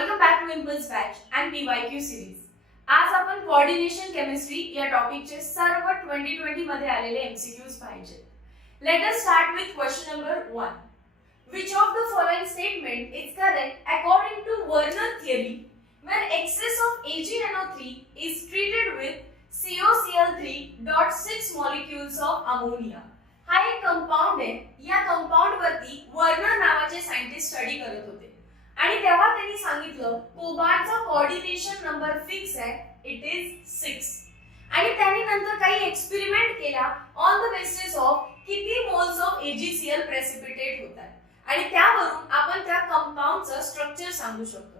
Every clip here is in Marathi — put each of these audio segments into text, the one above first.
Welcome back to impulse batch and PYQ series. आज आपण कोऑर्डिनेशन केमिस्ट्री या टॉपिकचे सर्व 2020 मध्ये आलेले MCQs पाहिजे. Let us start with question number 1. Which of the following statement is correct according to Werner theory when excess of AgNO3 is treated with COCl3.6 molecules of ammonia? हा एक कंपाउंड आहे. या कंपाउंड वरती वर्नर नावाचे सायंटिस्ट स्टडी करत होते आणि तेव्हा त्यांनी सांगितलं कोबाल्टचा कोऑर्डिनेशन नंबर फिक्स आहे, इट इज 6. आणि त्यांनी नंतर काही एक्सपेरिमेंट केला ऑन द बेसिस ऑफ किती मोल्स ऑफ AgCl प्रेसिपिटेट होतात आणि त्यावरून आपण त्या कंपाउंडचं स्ट्रक्चर सांगू शकतो.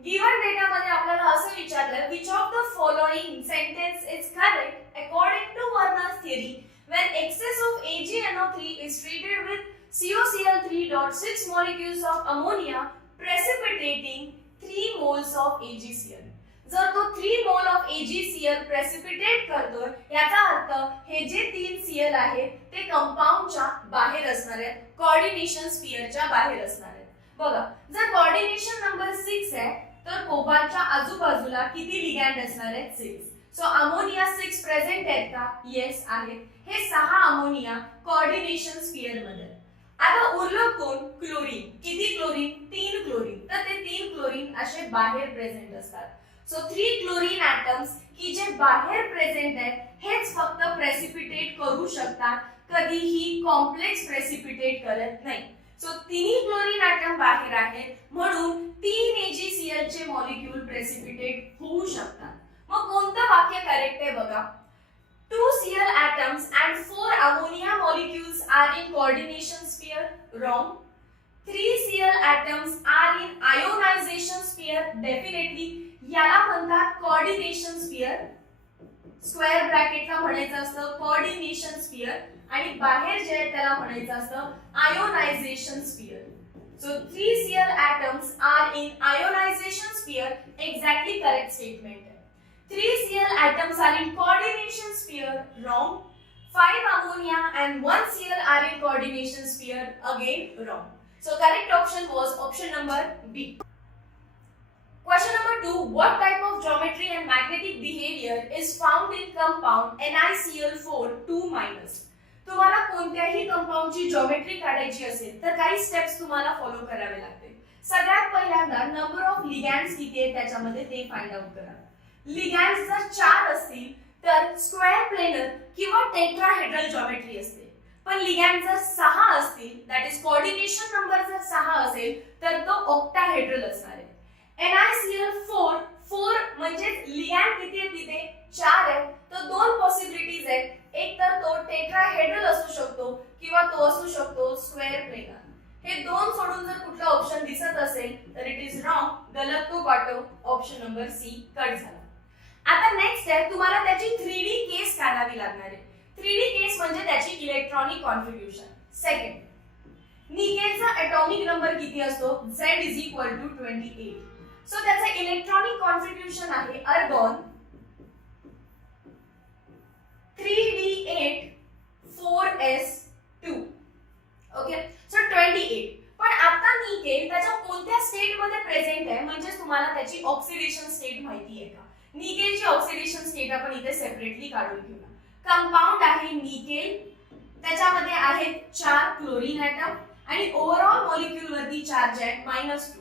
गिवन डेटा मध्ये आपल्याला असं विचारलं which of the following sentence is correct according to Werner's theory when excess of AgNO3 is treated with COCl3.6 molecules of ammonia precipitating 3 moles of AgCl. जर तो 3 मोल ऑफ AgCl प्रेसिपिटेट करतोय याचा अर्थ हे जे 3 Cl आहेत ते कंपाउंडच्या बाहेर असणार आहेत, कोऑर्डिनेशन स्फिअरच्या बाहेर असणार आहेत. बघा, जर कोऑर्डिनेशन नंबर 6 आहे तर कोबाल्टच्या आजूबाजूला किती लिगॅंड असणार आहेत? 6. सो अमोनिया 6 प्रेझेंट आहेत का? येस आहेत. हे 6 अमोनिया कोऑर्डिनेशन स्फिअर मध्ये. आता उरलं कोण? क्लोरीन. किती क्लोरीन? 3 क्लोरीन. तर ते 3 क्लोरीन असे बाहेर प्रेझेंट असतात. सो 3 क्लोरीन ॲटम्स की जे बाहेर प्रेझेंट आहेत हेच फक्त प्रेसिपिटेट करू शकतात, कधीही कॉम्प्लेक्स प्रेसिपिटेट करत नाही. सो 3 क्लोरीन ॲटम बाहेर आहेत म्हणून 3 AgCl चे मॉलिक्यूल प्रेसिपिटेट होऊ शकतात. मग कोणतं वाक्य करेक्ट आहे बघा? 2 Cl atoms and 4 ammonia molecules are in coordination sphere. Wrong. 3 Cl atoms are in ionization sphere. Definitely. याला म्हणतात coordination sphere. स्क्वेअर ब्रॅकेटला म्हणायचं असतं coordination sphere आणि बाहेर जे आहे त्याला म्हणायचं असतं ionization sphere. So 3 Cl atoms are in ionization sphere. Exactly correct statement. 3 Cl atoms are in coordination sphere. Wrong. 5 ammonia and 1 Cl are in coordination sphere. Again wrong. So correct option was option number B. Question number 2. What type of geometry and magnetic behavior is found in compound NiCl4 2-? तुम्हाला कोणत्याही कंपाउंडची जिओमेट्री काढायची असेल तर काही स्टेप्स तुम्हाला फॉलो करावे लागतील. सगळ्यात पहिल्यांदा नंबर ऑफ लिगॅंड्स किती आहेत त्याच्यामध्ये ते फाइंड आउट करा. लिगॅंड्स जर 4 असतील तर स्क्वेअर प्लेनर किंवा टेट्राहेड्रल जिओमेट्री असते. पण लिगॅंड जर 6 असतील, दॅट इज कोऑर्डिनेशन नंबर जर 6 असेल तर तो ऑक्टाहेड्रल असणार आहे. NiCl4 4 म्हणजे लिगॅंड किती आहे तिथे? 4 आहे. तर 2 पॉसिबिलिटीज आहेत. एक तर तो टेट्राहेड्रल असू शकतो किंवा तो असू शकतो स्क्वेअर प्लेनर. हे 2 सोडून जर कुठला ऑप्शन दिसत असेल तर इट इज रॉंग. गलत तो पाठव. ऑप्शन नंबर सी कट झाला. आता नेक्स्ट आहे तुम्हाला त्याची 3D केस काढावी लागणार आहे. 3D केस म्हणजे त्याची इलेक्ट्रॉनिक कॉन्फिगरेशन. सेकंड, निकेलचा एटॉमिक नंबर किती असतो? Z = 28. सो त्याचा इलेक्ट्रॉनिक कॉन्फिगरेशन आहे argon 3d8 4s2. Okay, so 28. पण आता निकेल त्याच्या कोणत्या स्टेट मध्ये प्रेझेंट आहे म्हणजे तुम्हाला त्याची ऑक्सिडेशन स्टेट माहिती आहे का? निकेलची ऑक्सिडेशन स्टेट आपण इथे सेपरेटली काढून घेऊया. कंपाउंड आहे निकेल, त्याच्यामध्ये आहेत 4 क्लोरीन ॲटम आणि ओव्हरऑल मॉलिक्यूल वरती चार्ज आहे -2.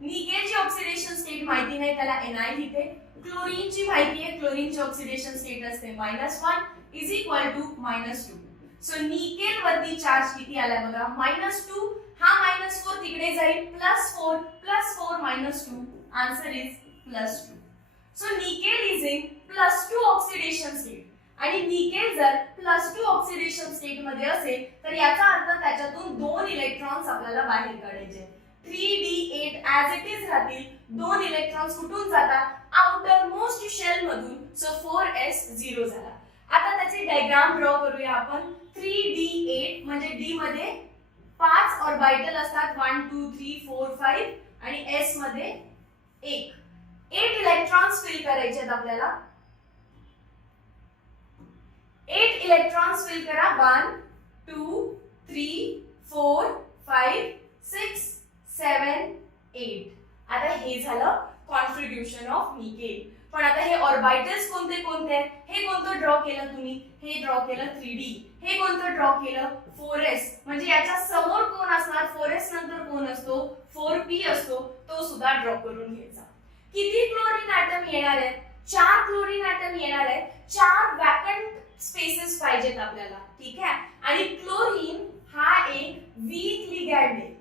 निकेलची ऑक्सिडेशन स्टेट माहिती नाही त्याला Ni लिहिते. क्लोरीनची माहिती आहे, क्लोरीनची ऑक्सिडेशन स्टेट असते -1 = -2. सो निकेल वरती चार्ज किती आला बघा? -2. हा -4 तिकडे जाईल, +4 +4 -2. Answer is +2. So nickel is in +2 oxidation state आणि निकेल जर +2 ऑक्सिडेशन स्टेट मध्ये असेल तर याचा अर्थ त्याच्यातून 2 इलेक्ट्रॉन्स आपल्याला बाहेर काढायचे. 3d8 ऍज इट इज राहतील. 2 इलेक्ट्रॉन्स कुठून जातात? आउटर मोस्ट शेल मधून. सो 4s0 झाला. आता त्याची डायग्राम ड्रॉ करूया आपण. 3d8 म्हणजे d मध्ये 5 ऑर्बिटल असतात 1 2 3 4 5 आणि s मध्ये 1. 8 इलेक्ट्रॉन्स फिल करायचे आहेत आपल्याला. 8 इलेक्ट्रॉन्स फिल करा. 1 2 3 4 5 6 7 8. आता हे झालं कॉन्ट्रीब्युशन ऑफ निकेल. पण आता हे ऑर्बिटल्स कोणते कोणते आहेत? हे कोणतं ड्रॉ केलं तुम्ही? हे ड्रॉ केलं 3D. हे कोणतं ड्रॉ केलं? 4s. म्हणजे याच्या समोर कोण असणार? 4s नंतर कोण असतो? 4p असतो. तो सुद्धा ड्रॉ करून घ्यायचा. किती क्लोरीन ॲटम येणार आहेत? 4 क्लोरीन ॲटम येणार आहेत. 4 वॅकंट स्पेसेस पाहिजेत आपल्याला, ठीक आहे. आणि क्लोरीन हा एक वीक लिगॅंड आहे.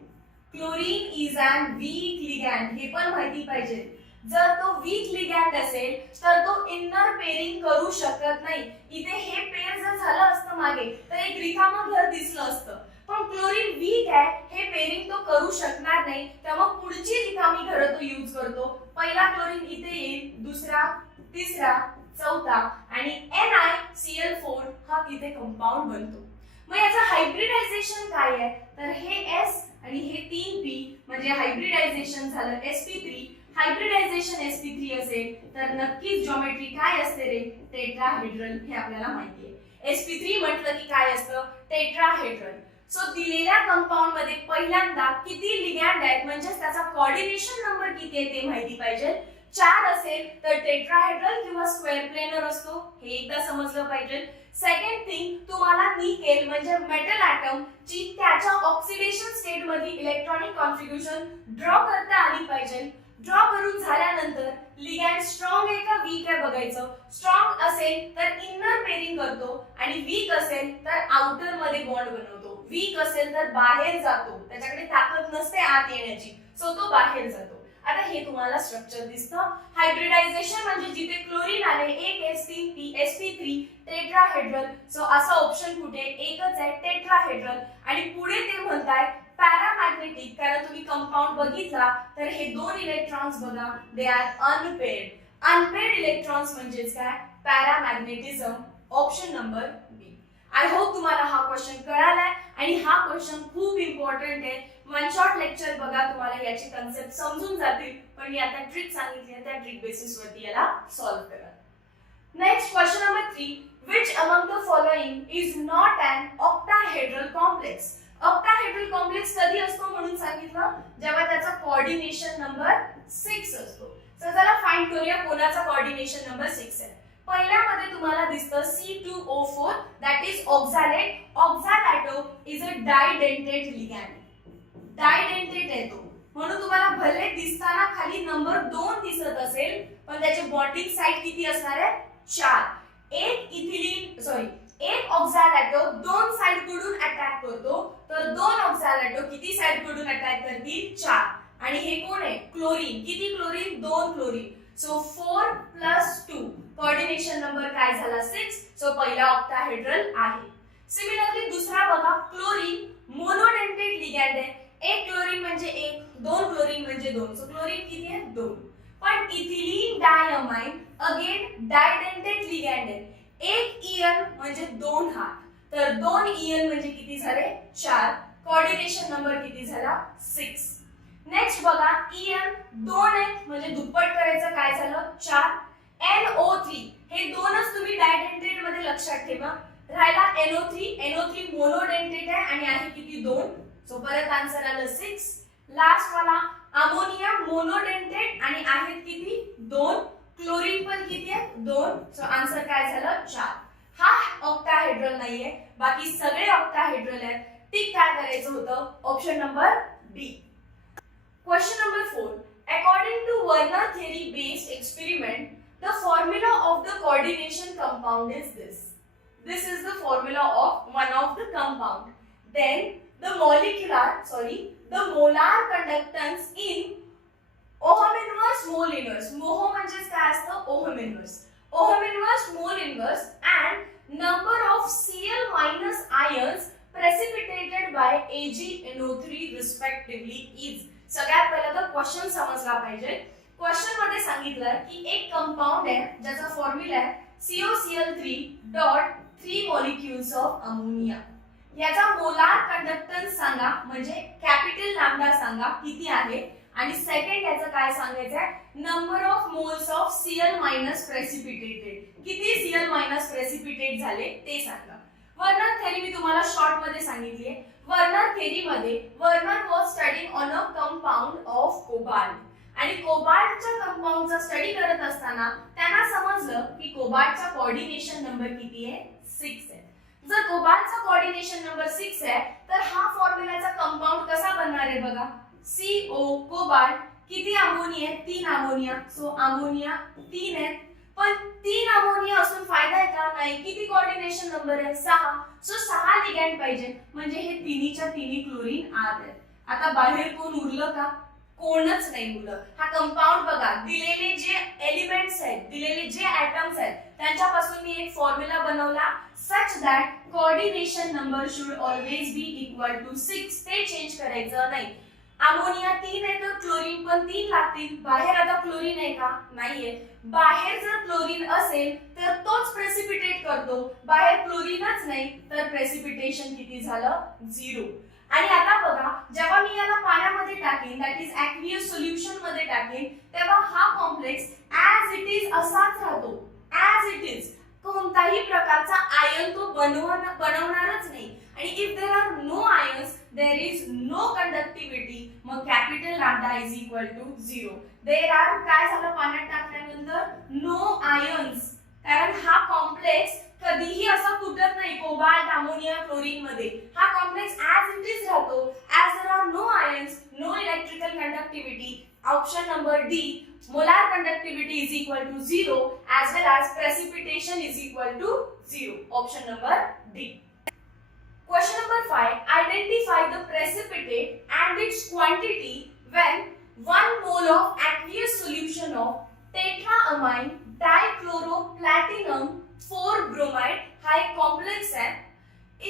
Chlorine is an weak ligand, हे पण माहिती पाहिजे. जर तो वीक लिगॅंड असेल तर तो इनर पेरिंग करू शकत नाही. इथे हे पेर जर झालं असतं मागे तर एक रिकामं घर दिसलं असतं. पण क्लोरीन वीक आहे, हे पेरिंग तो करू शकणार नाही. त्यामुळे पुढची रिकामी घरं तो यूज करतो. पहिला क्लोरीन इथे येईल, दुसरा, तिसरा, चौथा आणि NiCl4 हा तिथे कंपाऊंड बनतो. मग याचं हायब्रिडायझेशन काय आहे? तर हे S आणि हे 3p म्हणजे हायब्रिडायझेशन झालं sp3. हायब्रिडायझेशन sp3 असेल तर नक्कीच जिओमेट्री काय असते रे? टेट्राहेड्रल, हे आपल्याला माहिती आहे. sp3 म्हटलं की काय असतं? टेट्राहेड्रल. सो दिलेल्या कंपाऊंड मध्ये पहिल्यांदा किती लिगॅंड आहेत म्हणजे त्याचा कोऑर्डिनेशन नंबर किती आहे ते माहिती पाहिजे. 4 असेल तर टेट्राहेड्रल किंवा स्क्वेअर प्लेनर असतो, हे एकदा समजलं पाहिजे. सेकंड थिंग, तुम्हाला निकेल म्हणजे मेटल ॲटम ची त्याच्या ऑक्सिडेशन स्टेट मध्ये इलेक्ट्रॉनिक कॉन्फिगरेशन ड्रॉ करता आली पाहिजे. ड्रॉ करून झाल्यानंतर लिगॅंड स्ट्रॉंग आहे का वीक आहे बघायचं. स्ट्रॉंग असेल तर इनर पेरिंग करतो आणि वीक असेल तर आउटर मध्ये बॉन्ड बनवतो. वीक असेल तर बाहेर जातो, त्याच्याकडे ताकद नसते आत येण्याची, सो तो बाहेर जातो. आता हे तुम्हाला स्ट्रक्चर दिसतं. हायब्रिडायझेशन म्हणजे जिथे क्लोरीन आले, एक S3P sp3 टेट्राहेड्रल. सो असं ऑप्शन कुठे? एकच आहे, टेट्राहेड्रल. आणि पुढे ते म्हणताय पॅरामॅग्नेटिक, कारण तुम्ही कंपाऊंड बघितला तर हे 2 इलेक्ट्रॉन्स बघा, they are unpaired. Unpaired electrons म्हणजेच काय? Paramagnetism. Option number B. I hope तुम्हाला हा क्वेश्चन कळालाय आणि हा क्वेश्चन खूप इम्पॉर्टंट आहे. वन शॉट लेक्चर बघा, तुम्हाला याची कन्सेप्ट समजून जातील. पण मी आता ट्रिक सांगितली आहे, त्या ट्रिक बेसिस वरती याला सॉल्व्ह करा. Next question number 3. which among the following is not an octahedral complex? Octahedral complex कधी असतो म्हणून सांगितलं? जेव्हा त्याचा कोऑर्डिनेशन नंबर 6 असतो. तर चला फाइंड करूया कोणाचा कोऑर्डिनेशन नंबर 6 आहे. पहिल्यामध्ये तुम्हाला दिसतं C2O4 that is oxalate. Oxalato is a didentate ligand. Didentate आहे तो, म्हणून तुम्हाला भले दिसताना खाली नंबर 2 दिसत असेल पण त्याचे बॉन्डिंग साइड किती असणार आहे? 4. एक ऑक्झॅलॅटो 2 साइड कडून अटॅक करतो, तर 2 ऑक्झॅलॅटो किती साइड कडून अटॅक करतील? 4. आणि हे कोण आहे? क्लोरीन. किती chlorine? 2 chlorine. So 4 + 2 coordination number काय झाला? 6. सो पहिला ऑक्टाहेड्रल आहे. सिमिलरली दुसरा बघा, क्लोरीन मोनोडेंटेट लिगॅंड आहे. एक क्लोरीन म्हणजे 1, 2 क्लोरीन म्हणजे 2. सो क्लोरीन किती आहे? 2. पण इथिलीन डायअमाइन अगेन डायडेंटेट लिगॅंड आहे. एक इयन म्हणजे 2 हात, तर 2 इयन म्हणजे किती झाले? 4. कोऑर्डिनेशन नंबर किती झाला? 6. नेक्स्ट बघा, इयन 2 आहेत म्हणजे दुप्पट करायचं, काय झालं? 4. NO3 हे 2च तुम्ही डायडेंटेट मध्ये लक्षात ठेवा. राहिला NO3 मोनोडेंटेट आहे आणि आहे किती? 2. सो परत आन्सर आलं 6. लास्ट वाला अमोनिया मोनोडेंटेट आणि आहेत किती? 2. क्लोरीन पण किती आहे? 2. सो आन्सर काय झालं? 4. हा ऑक्टाहेड्रल नाहीये, बाकी सगळे ऑक्टाहेड्रल आहेत. टिक काय करायचं होतं? Option number B. Question number 4. According to Werner theory based experiment, the formula of the coordination compound is this. This is the formula of one of the compound. Then the molar conductance in ohm inverse, mole inverse. मोह म्हणजे काय असतं? Ohm inverse. Ohm inverse, mole inverse and number of Cl- ions precipitated by AgNO3 respectively is. सगळ्यात पहिला तर क्वेश्चन समजला पाहिजे. क्वेश्चन मध्ये सांगितलं की एक कंपाऊंड आहे ज्याचा फॉर्म्युला आहे COCl3.3 molecules of ammonia. याचा मोलार कंडक्टन्स सांगा, म्हणजे कॅपिटल लॅम्डा सांगा किती आहे. आणि सेकंड याचं काय सांगायचं आहे? Number of moles of Cl- precipitated. किती Cl- प्रेसिपिटेट झाले ते सांगा. वर्नर थेरी मी तुम्हाला शॉर्ट मध्ये सांगितली आहे. वर्नर थेरी मध्ये Werner was studying on a compound of cobalt आणि कोबाल्टच्या कंपाऊंडचा स्टडी करत असताना त्यांना समजलं की कोबाल्टचा कोऑर्डिनेशन नंबर किती आहे 6 आहे. जर कोबाल्टचा कोऑर्डिनेशन नंबर 6 आहे तर हा फॉर्म्युलाचा कंपाऊंड कसा बनणार आहे बघा. CO कोबाल्ट किती अमोनिया आहे 3 अमोनिया. सो अमोनिया 3 आहे. पण 3 अमोनिया असून फायदा आहे का नाही. किती कोऑर्डिनेशन नंबर आहे 6. सो 6 लिगॅंड पाहिजे म्हणजे हे तिन्हीच्या तिन्ही क्लोरीन आत आहेत. आता बाहेर कोण उरलं का. कोणच नाही उरलं. हा कंपाऊंड बघा दिलेले जे एलिमेंट्स आहेत दिलेले जे ऍटम्स आहेत त्यांच्यापासून मी एक फॉर्म्युला बनवला such that coordination number should always be equal to 6. ते चेंज करायचं नाही. अमोनिया 3 आहे तर क्लोरीन पण 3 लागतील. बाहेर आता क्लोरीन आहे का नाहीये. बाहेर जर क्लोरीन असेल तर तोच प्रेसिपिटेट करतो. बाहेर क्लोरीनच नाही तर प्रेसिपिटेशन किती झालं 0. आणि आता बघा जेव्हा मी याला पाण्यामध्ये टाकेन दॅट इज ॲक्वियस सोल्युशन मध्ये टाकेन तेव्हा हा कॉम्प्लेक्स ॲज इट इज असाच राहतो. ॲज इट इज कोणताही प्रकारचा आयन तो बनवणारच नाही. आणि if there are no ions there is no conductivity. मग capital lambda is equal to 0. There are काय झालं पाण्यात टाकल्यानंतर नो आयन्स. कारण हा कॉम्प्लेक्स कधीही असं तुटत नाही कोबाल्ट अमोनिया क्लोरीन मध्ये. हा कॉम्प्लेक्स ॲज इट इज राहतो. As there are no ions no electrical conductivity. Option number D molar conductivity is equal to 0 as well as precipitation is equal to 0. Option number D. Question number 5. Identify the precipitate and its quantity when 1 mole of aqueous solution of tetraamine dichloroplatinum 4-bromide हा एक कॉम्प्लेक्स आहे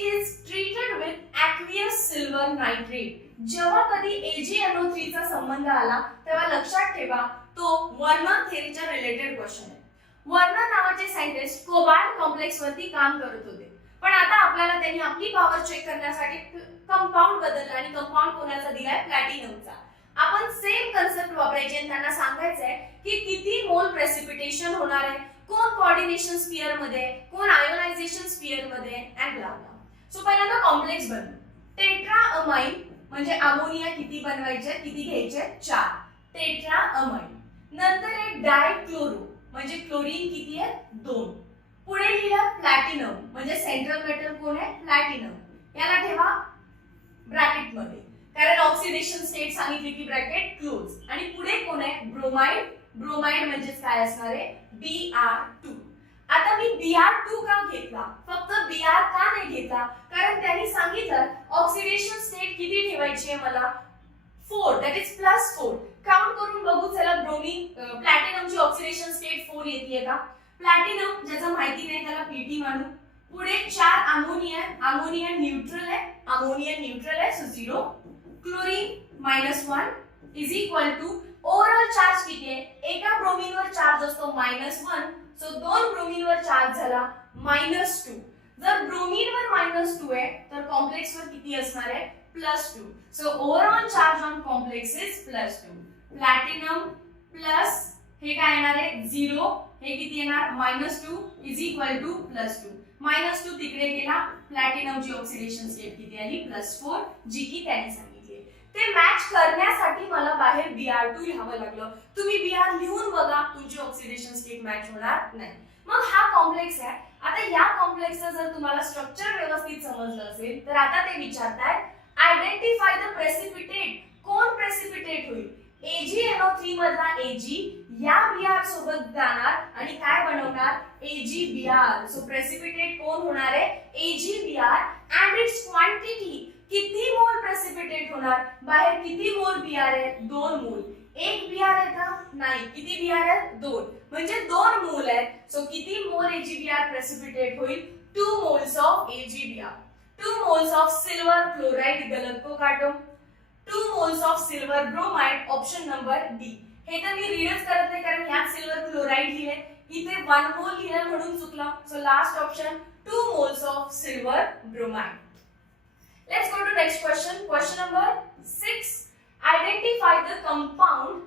is treated with aqueous silver nitrate. जेव्हा कधी AgNO3 चा संबंध आला तेव्हा लक्षात ठेवा तो वर्नर थेअरीच्या रिलेटेड क्वेश्चन आहे. वर्नर नावाचे सायंटिस्ट कोबाल्ट कॉम्प्लेक्स वरती काम करत होते. पण आता आपल्याला त्यांनी आपली पॉवर चेक करण्यासाठी कंपाऊंड बदलला आणि कंपाऊंड कोणाचा दिलाय प्लॅटिनमचा. आपण सेम कन्सेप्ट वापरायची आणि त्यांना सांगायचंय की किती मोल प्रेसिपिटेशन होणार आहे. कोण कोऑर्डिनेशन स्फियर मध्ये कोण आयोनायझेशन स्फियर मध्ये अँड ब्ला ब्ला. सो पहिल्यांदा कॉम्प्लेक्स बनवू. टेट्राअमाइन म्हणजे अमोनिया किती बनवायचे किती घ्यायचे 4 टेट्राअमाइन. नंतर आहे डायक्लोरो म्हणजे क्लोरीन किती आहे 2. पुढे लिहिलं प्लॅटिनम म्हणजे सेंट्रल मेटल कोण आहे प्लॅटिनम. याला ठेवा ब्रॅकेट मध्ये कारण ऑक्सिडेशन स्टेट सांगितली की ब्रॅकेट क्लोज. आणि पुढे कोण आहे ब्रोमाइड. ब्रोमाइड म्हणजे काय असणार आहे Br2. आता मी Br2 का घेतला फक्त Br का नाही घेतला कारण त्यांनी सांगितलं ऑक्सिडेशन स्टेट किती ठेवायची आहे मला 4 दॅट इज +4. काउंट करून बघू चला. ब्रोमीन प्लॅटिनमची ऑक्सिडेशन स्टेट 4 येते का. प्लॅटिनम ज्याचं माहिती नाही त्याला Pt मानू. पुढे 4 अमोनिया. अमोनिया न्यूट्रल आहे. अमोनिया न्यूट्रल आहे so 0. Chlorine -1 is equal to overall charge किती आहे. एका ब्रोमीनवर चार्ज असतो -1 सो 2 ब्रोमीनवर चार्ज झाला -2. जर ब्रोमीनवर -2 आहे तर कॉम्प्लेक्सवर किती असणार आहे +2. So overall charge on complex is +2. Platinum plus हे काय येणार आहे 0. हे किती येणार -2 इज इक्वल टू +2. -2 तिकडे गेला. प्लॅटिनमची ऑक्सिडेशन स्टेट किती आली +4 जी की त्यांनी सांगितली. ते मॅच करण्यासाठी मला बाहेर Br2 लिहावं लागलं. तुम्ही Br लिहून बघा तुमची ऑक्सिडेशन स्टेट मॅच होणार नाही. मग हा कॉम्प्लेक्स आहे. आता या कॉम्प्लेक्सचं जर तुम्हाला स्ट्रक्चर व्यवस्थित समजलं असेल तर आता ते विचारतायत आयडेंटिफाय द प्रेसिपिटेट. कोण प्रेसिपिटेट होईल. AgNO3 मधला Ag या Br सोबत जाणार आणि काय बनवणार AgBr. सो प्रेसिपिटेट कोण होणार आहे AgBr अँड इट्स क्वांटिटी किती मोल प्रेसिपिटेट होणार. बाहेर किती मोल Br आहे 2 मोल. एक Br आहे का नाही. किती Br आहे 2 म्हणजे 2 मोल आहे. सो किती मोल AgBr प्रेसिपिटेट होईल 2 moles of AgBr. 2 moles of silver chloride गलत को काटो. 2 moles of silver bromide option number D. हे तर मी रीडच करत नाही कारण यात सिल्वर क्लोराइड लिहिले. इथे 1 मोल लिहिलं म्हणून चुकला. So last option 2 moles of silver bromide. Let's go to next question. Question number 6. Identify the compound.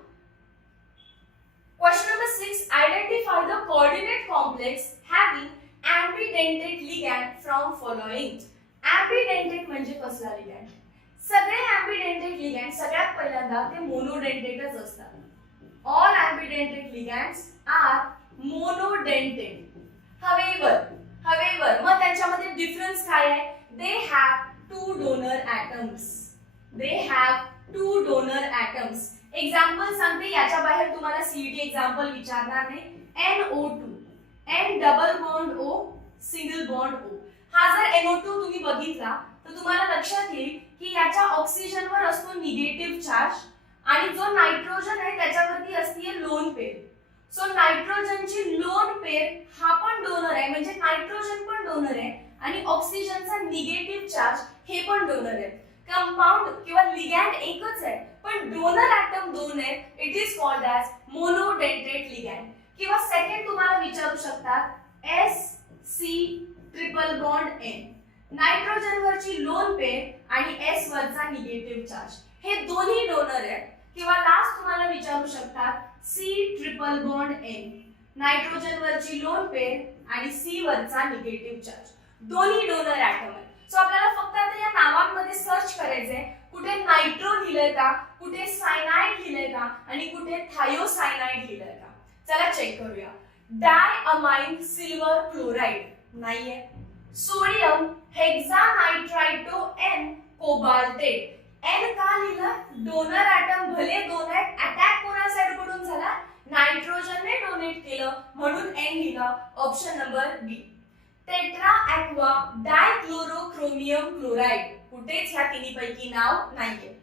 Question number 6. Identify the coordinate complex having ambidentate ligand from following. Ambidentate म्हणजे कसला ligand. सगळे ambidentate ligand सगळ्यात पहिल्यांदा ते मोनोडेंटेटच असतात. all ambidentate ligands are monodentate. However, मग त्यांच्यामध्ये डिफरन्स काय आहे? They have two donor atoms. Example सांगते, याच्या बाहेर तुम्हाला सीईटी एक्झाम्पल विचारणार नाही. NO2, N double bond O, single bond O. हा जर NO2 तुम्ही बघितला तर तुम्हाला लक्षात येईल की याच्या ऑक्सिजनवर असतो निगेटिव्ह चार्ज आणि जो नायट्रोजन आहे त्याच्यावरती असते लोन पेअर. सो नायट्रोजनची लोन पेअर हा पण डोनर आहे, म्हणजे नायट्रोजन पण डोनर आहे आणि ऑक्सिजनचा निगेटिव्ह चार्ज हे पण डोनर आहे. कंपाऊंड किंवा लिगॅंड एकच आहे पण डोनर ॲटम दोन आहेत. It is called as monodentate ligand. किंवा सेकंड तुम्हाला विचारू शकतात SC triple bond N, nitrogen वरची लोन पेअर आणि S वरचा निगेटिव्ह चार्ज, हे दोन्ही डोनर आहेत. किंवा लास्ट तुम्हाला विचारू शकतात C triple bond N, nitrogen वरची लोन पेअर आणि C वरचा निगेटिव्ह चार्ज, दोन्ही डोनर ॲटम आहेत. सो आपल्याला फक्त आता या नावांमध्ये सर्च करायचंय, कुठे नायट्रो लिहिलंय का, कुठे सायनाइड लिहिलंय का आणि कुठे थायोसायनाइड लिहिलंय का. चला चेक करूया. डायअमाइन सिल्वर क्लोराइड नाहीये. Sodium hexanitrito N cobaltate. N का लिहिलं? डोनर ॲटम भले दोन आहेत, अटॅक कोणा साइड कडून झाला? नायट्रोजनने डोनेट केलं म्हणून N लिहिलं. ऑप्शन नंबर बी. टेट्रा ॲक्वा डायक्लोरोक्रोमियम क्लोराइड, कुठेच ह्या तिन्हीपैकी नाव नाहीये.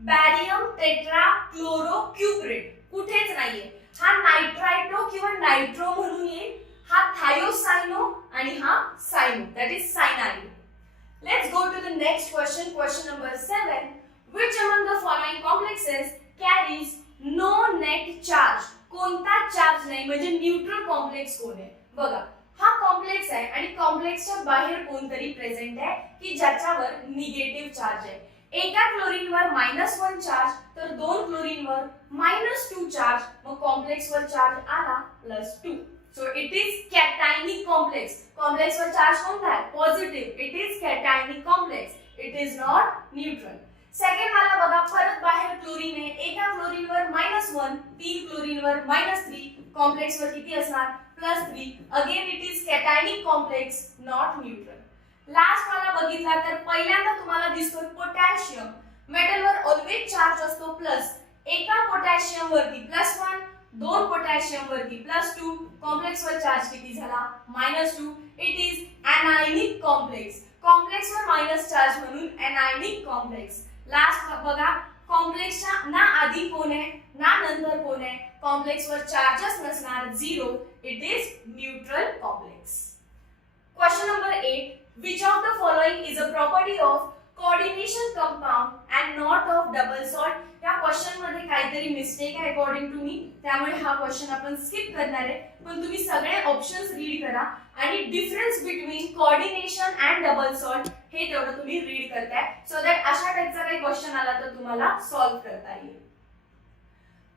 बॅरियम टेट्रा क्लोरोक्युप्रेट, कुठेच नाहीये. हा नायट्राइटो किंवा नायट्रो म्हणून येईल. हा थायोसायनो आणि हा cyano, that is cyanide. Let's go to the next question. Question number 7. Which among the following complexes carries no net charge? कोणता चार्ज नाही, म्हणजे न्यूट्रल कॉम्प्लेक्स कोण आहे? बघा, हा कॉम्प्लेक्स आहे आणि कॉम्प्लेक्सच्या बाहेर कोणतरी प्रेझेंट आहे की ज्याच्यावर निगेटिव्ह चार्ज आहे. एका क्लोरीनवर -1 चार्ज तर दोन क्लोरीनवर -2 चार्ज, मग कॉम्प्लेक्सवर चार्ज आला +2. So it is cationic complex. Complex वर चार्ज कोणता आहे? Positive. It is cationic complex. It is not neutral. Second वाला बघा, परत बाहेर क्लोरीन आहे. एका क्लोरीनवर -1, तीन क्लोरीनवर -3, कॉम्प्लेक्स वर किती असणार? +3. Again it is cationic complex, not neutral. Last वाला बघितला तर पहिल्यांदा तुम्हाला दिसतो पोटॅशियम. मेटलवर ऑलवेज चार्ज असतो प्लस. एका पोटॅशियम वरती +1, दोन पोटॅशियम वरती +2, कॉम्प्लेक्स वर चार्ज किती झाला? -2. It is anionic complex. Complex वर मायनस चार्ज म्हणून एनायनिक कॉम्प्लेक्स. लास्ट बघा, कॉम्प्लेक्सच्या ना आधी कोण आहे ना नंतर कोण आहे, कॉम्प्लेक्स वर चार्जेस नसणार, 0. It is neutral complex. Question number 8. Which of the following is a property of coordination compound and not of double salt? या क्वेश्चन मध्ये काहीतरी मिस्टेक आहे अकॉर्डिंग टू मी, त्यामुळे हा क्वेश्चन आपण स्किप करणार आहे. पण तुम्ही सगळे ऑप्शन्स रीड करा आणि difference between coordination and double salt हे तेवढं तुम्ही रीड करताय, सो दॅट अशा टाइपचा काही क्वेश्चन आला तर तुम्हाला सॉल्व करता येईल.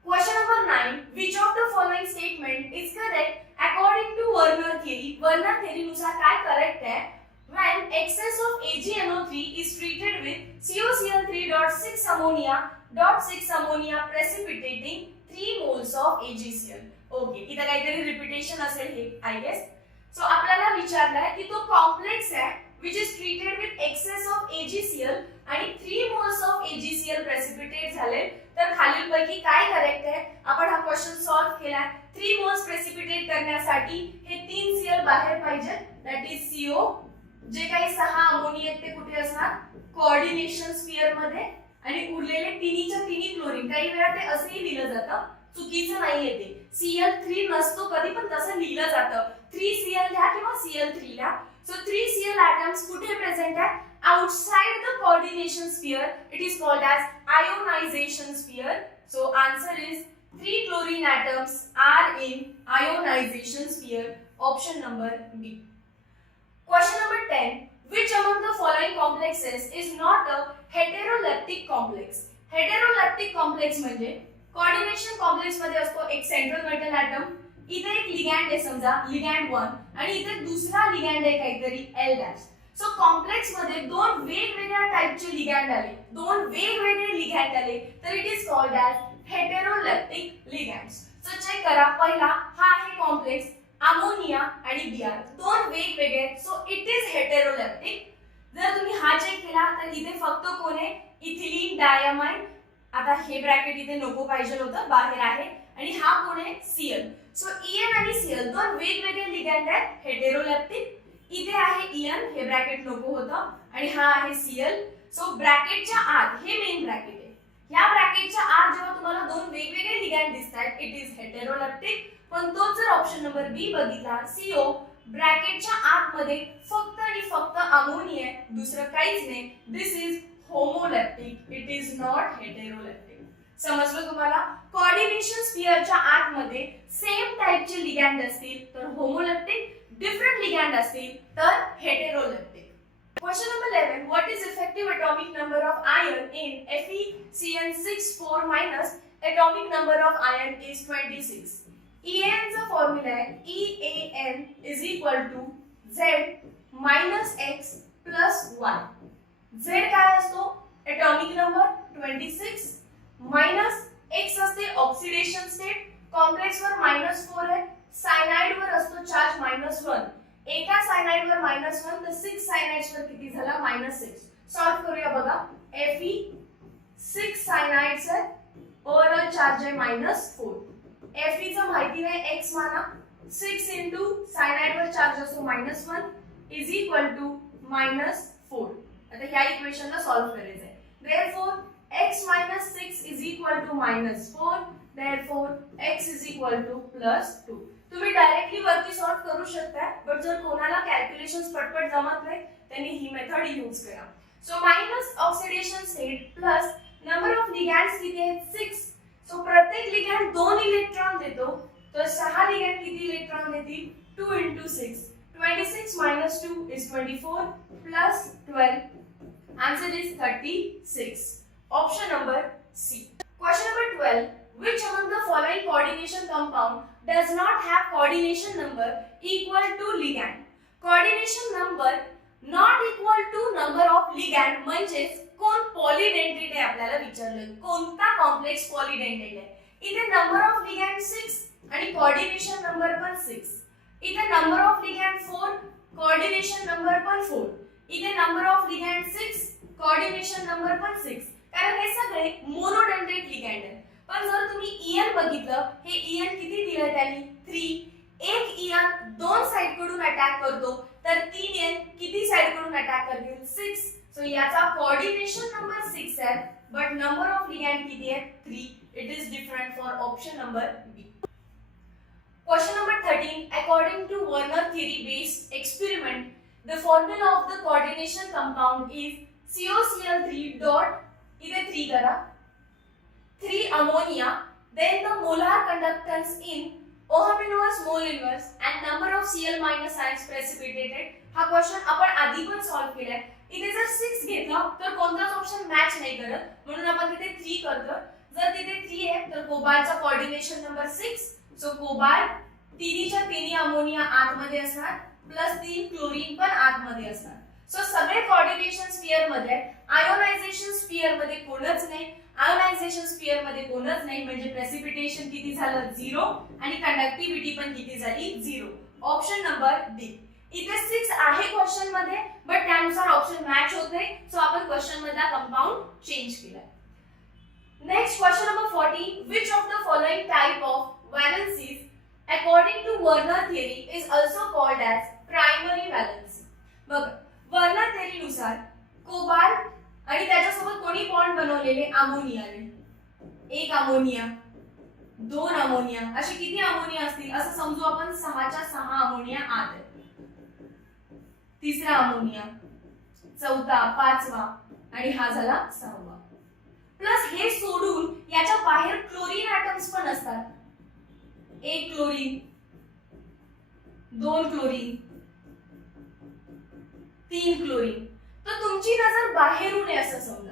Question number 9. Which of the following statement is correct according to Werner theory? Werner theory नुसार काय करेक्ट आहे? When excess of AgNO3 is treated with CuCl3.6 ammonia precipitating 3 moles of AgCl. Okay, इथं काहीतरी रिपीटेशन असेल हे, आय गेस. सो आपल्याला विचारलाय की तो कॉम्प्लेक्स आहे which is treated with excess of AgCl आणि 3 moles of AgCl precipitate झाले, तर खालीलपैकी काय करेक्ट आहे? आपण हा क्वेश्चन सॉल्व केलाय. 3 moles precipitate करण्यासाठी हे 3 Cl बाहेर पाहिजे, दॅट इज CO. जे काही 6 अमोनिया ते कुठे असणार? कोऑर्डिनेशन स्फियर मध्ये. आणि उरलेले तिन्हीच्या तिन्ही क्लोरीन, काही वेळा ते असेही लिहिलं जातं, चुकीचं नाहीये ते. Cl3 नसतो कधी, पण तसं लिहिलं जातं. 3Cl लिहा किंवा Cl3 लिहा. सो 3Cl atoms कुठे प्रेझेंट आहे? Outside the coordination sphere. It is called as ionization sphere. So answer is 3 chlorine atoms are in ionization sphere. Option number B. Question number 10. Which among the following complexes is not a heteroleptic complex? Heteroleptic complex म्हणजे कोऑर्डिनेशन कॉम्प्लेक्स मध्ये असतो एक सेंट्रल मेटल एटम, इथे एक लिगॅंड आहे समजा लिगॅंड 1 आणि इथे दुसरा लिगॅंड आहे काहीतरी L'. सो कॉम्प्लेक्स मध्ये दोन वेगवेगळ्या टाइपचे लिगॅंड आले, दोन वेगवेगळे लिगॅंड आले, तर it is called as heteroleptic ligand. Bracket इथे नको पाहिजे होतं, बाहेर आहे. आणि हा कोण आहे Cl. सो En आणि Cl दोन वेगवेगळे लिगँड आहेत, हेटेरोलेप्टिक. इथे आहे En, हे ब्रॅकेट नको होतं, आणि हा आहे Cl. सो ब्रॅकेटच्या आत हे मेन ब्रॅकेट आहे. या ब्रॅकेटच्या आत जेव्हा तुम्हाला दोन वेगवेगळे लिगँड दिसतात, इट इज हेटेरोलेप्टिक. पण तोच जर ऑप्शन नंबर बी बघितला, CO, ब्रॅकेटच्या आतमध्ये फक्त आणि फक्त अमोनिया आहे, दुसरं काहीच नाही. This is homoleptic, it is not heteroleptic. समजलं तुम्हाला? कोऑर्डिनेशन स्फिअरच्या आतमध्ये सेम टाइपचे लिगँड असतील तर होमोलेप्टिक, डिफरंट लिगँड असतील तर heteroleptic. Question number 11. What is effective atomic number of iron in FeCN6 4 minus atomic number of iron is 26? EAN चा फॉर्म्युला आहे EAN is equal to Z minus X plus Y. Z काय असतो? atomic number 26 minus X असते ऑक्सिडेशन स्टेट, कॉम्प्लेक्स वर -4 आहे, सायनाइड वर असतो चार्ज -1. एका सायनाइड वर -1 तर 6 सायनाइड्स वर किती झाला? -6. सॉल्व करूया बघा. Fe 6 सायनाइड्स आहे, ओव्हरऑल चार्ज आहे -4. Fe चं माहिती नाही, x माना. 6 into सायनाइड वर चार्ज असतो -1 is equal to -4. आता ह्या इक्वेशनला सॉल्व करायचं आहे. Therefore x minus 6 is equal to -4. Therefore x is equal to +2. तुम्ही डायरेक्टली वरती सॉल्व करू शकता, बट जर कोणाला कॅल्क्युलेशन्स पटपट जमत नाही त्यांनी ही मेथड यूज करा. So minus oxidation state plus number of ligands किती आहेत? 6. सो प्रत्येक लिगँड 2 इलेक्ट्रॉन देतो, तर 6 लिगँड किती इलेक्ट्रॉन देतील? 2 into 6. 26 minus 2 is 24 plus 12. Answer is 36. Option number C. Question number 12. Which among the following coordination compound does not have coordination number equal to ligand? Coordination number not equal to number of ligand म्हणजेच कोण पॉलीडेंटेट आहे आपल्याला विचारलं, कोणता कॉम्प्लेक्स पॉलीडेंटेट आहे. इथे नंबर ऑफ लिगँड 6 आणि कोऑर्डिनेशन नंबर पण 6. इथे number of ligand 4, coordination number पण 4. इथे number of ligand 6, coordination number पण 6. कारण हे सगळे मोनोडेंटेट लिगँड आहेत. पण जर तुम्ही EN बघितलं, हे EN किती दिलं त्यांनी? 3. एक EN दोन साइड कडून अटॅक करतो, तर 3 EN किती साइड कडून अटॅक करतील? 6. सो याचा कोऑर्डिनेशन नंबर 6 आहे, बट नंबर ऑफ लिगँड किती आहे? 3. It is different for option number B. Question number 13. According to Werner theory based experiment, the formula of the coordination compound is COCl3 dot, इधे 3 करा, 3 ammonia, then the molar conductance in Ohm inverse, mole inverse and number of Cl minus ions precipitated. हा क्वेश्चन आपण आधी पण सॉल्व केलाय. इथे जर 6 घेतला तर कोणताच ऑप्शन मॅच नाही करत, म्हणून आपण तिथे 3 करतो. जर तिथे 3 आहे तर कोबाल्टचा कोऑर्डिनेशन नंबर 6. सो कोबाल्ट तिन्हीच्या तिन्ही अमोनिया आतमध्ये असणार, प्लस 3 क्लोरीन पण आतमध्ये असणार. सो सगळे कोऑर्डिनेशन स्फियर मध्ये, आयोनायझेशन स्फियर मध्ये कोणच नाही. आयोनायझेशन स्फियर मध्ये कोणच नाही म्हणजे प्रेसिपिटेशन किती झालं? 0 आणि कंडक्टिव्हिटी पण किती झाली? 0. Option number D. इथे 6 आहे क्वेश्चन मध्ये, बट त्यानुसार ऑप्शन मॅच होत नाही, सो आपण क्वेश्चन मधला कंपाऊंड चेंज केला. Next question number 14. Which of the following type of valencies according to Werner theory is also called as primary valency? बघ, वर्नर थेरी नुसार कोबाल्ट आणि त्याच्यासोबत कोणी बॉन्ड बनवलेले? अमोनियाने. एक अमोनिया, 2 अमोनिया, असे किती अमोनिया असतील? असं समजू आपण 6च्या 6 अमोनिया आत आहेत. तिसरा अमोनिया, चौथा, 5वा आणि हा झाला 6वा. प्लस हे सोडून याच्या बाहेर क्लोरीन ॲटम्स पण असतात. 1 क्लोरीन, 2 क्लोरीन, 3 क्लोरीन. तर तुमची नजर बाहेरून आहे असं समजा.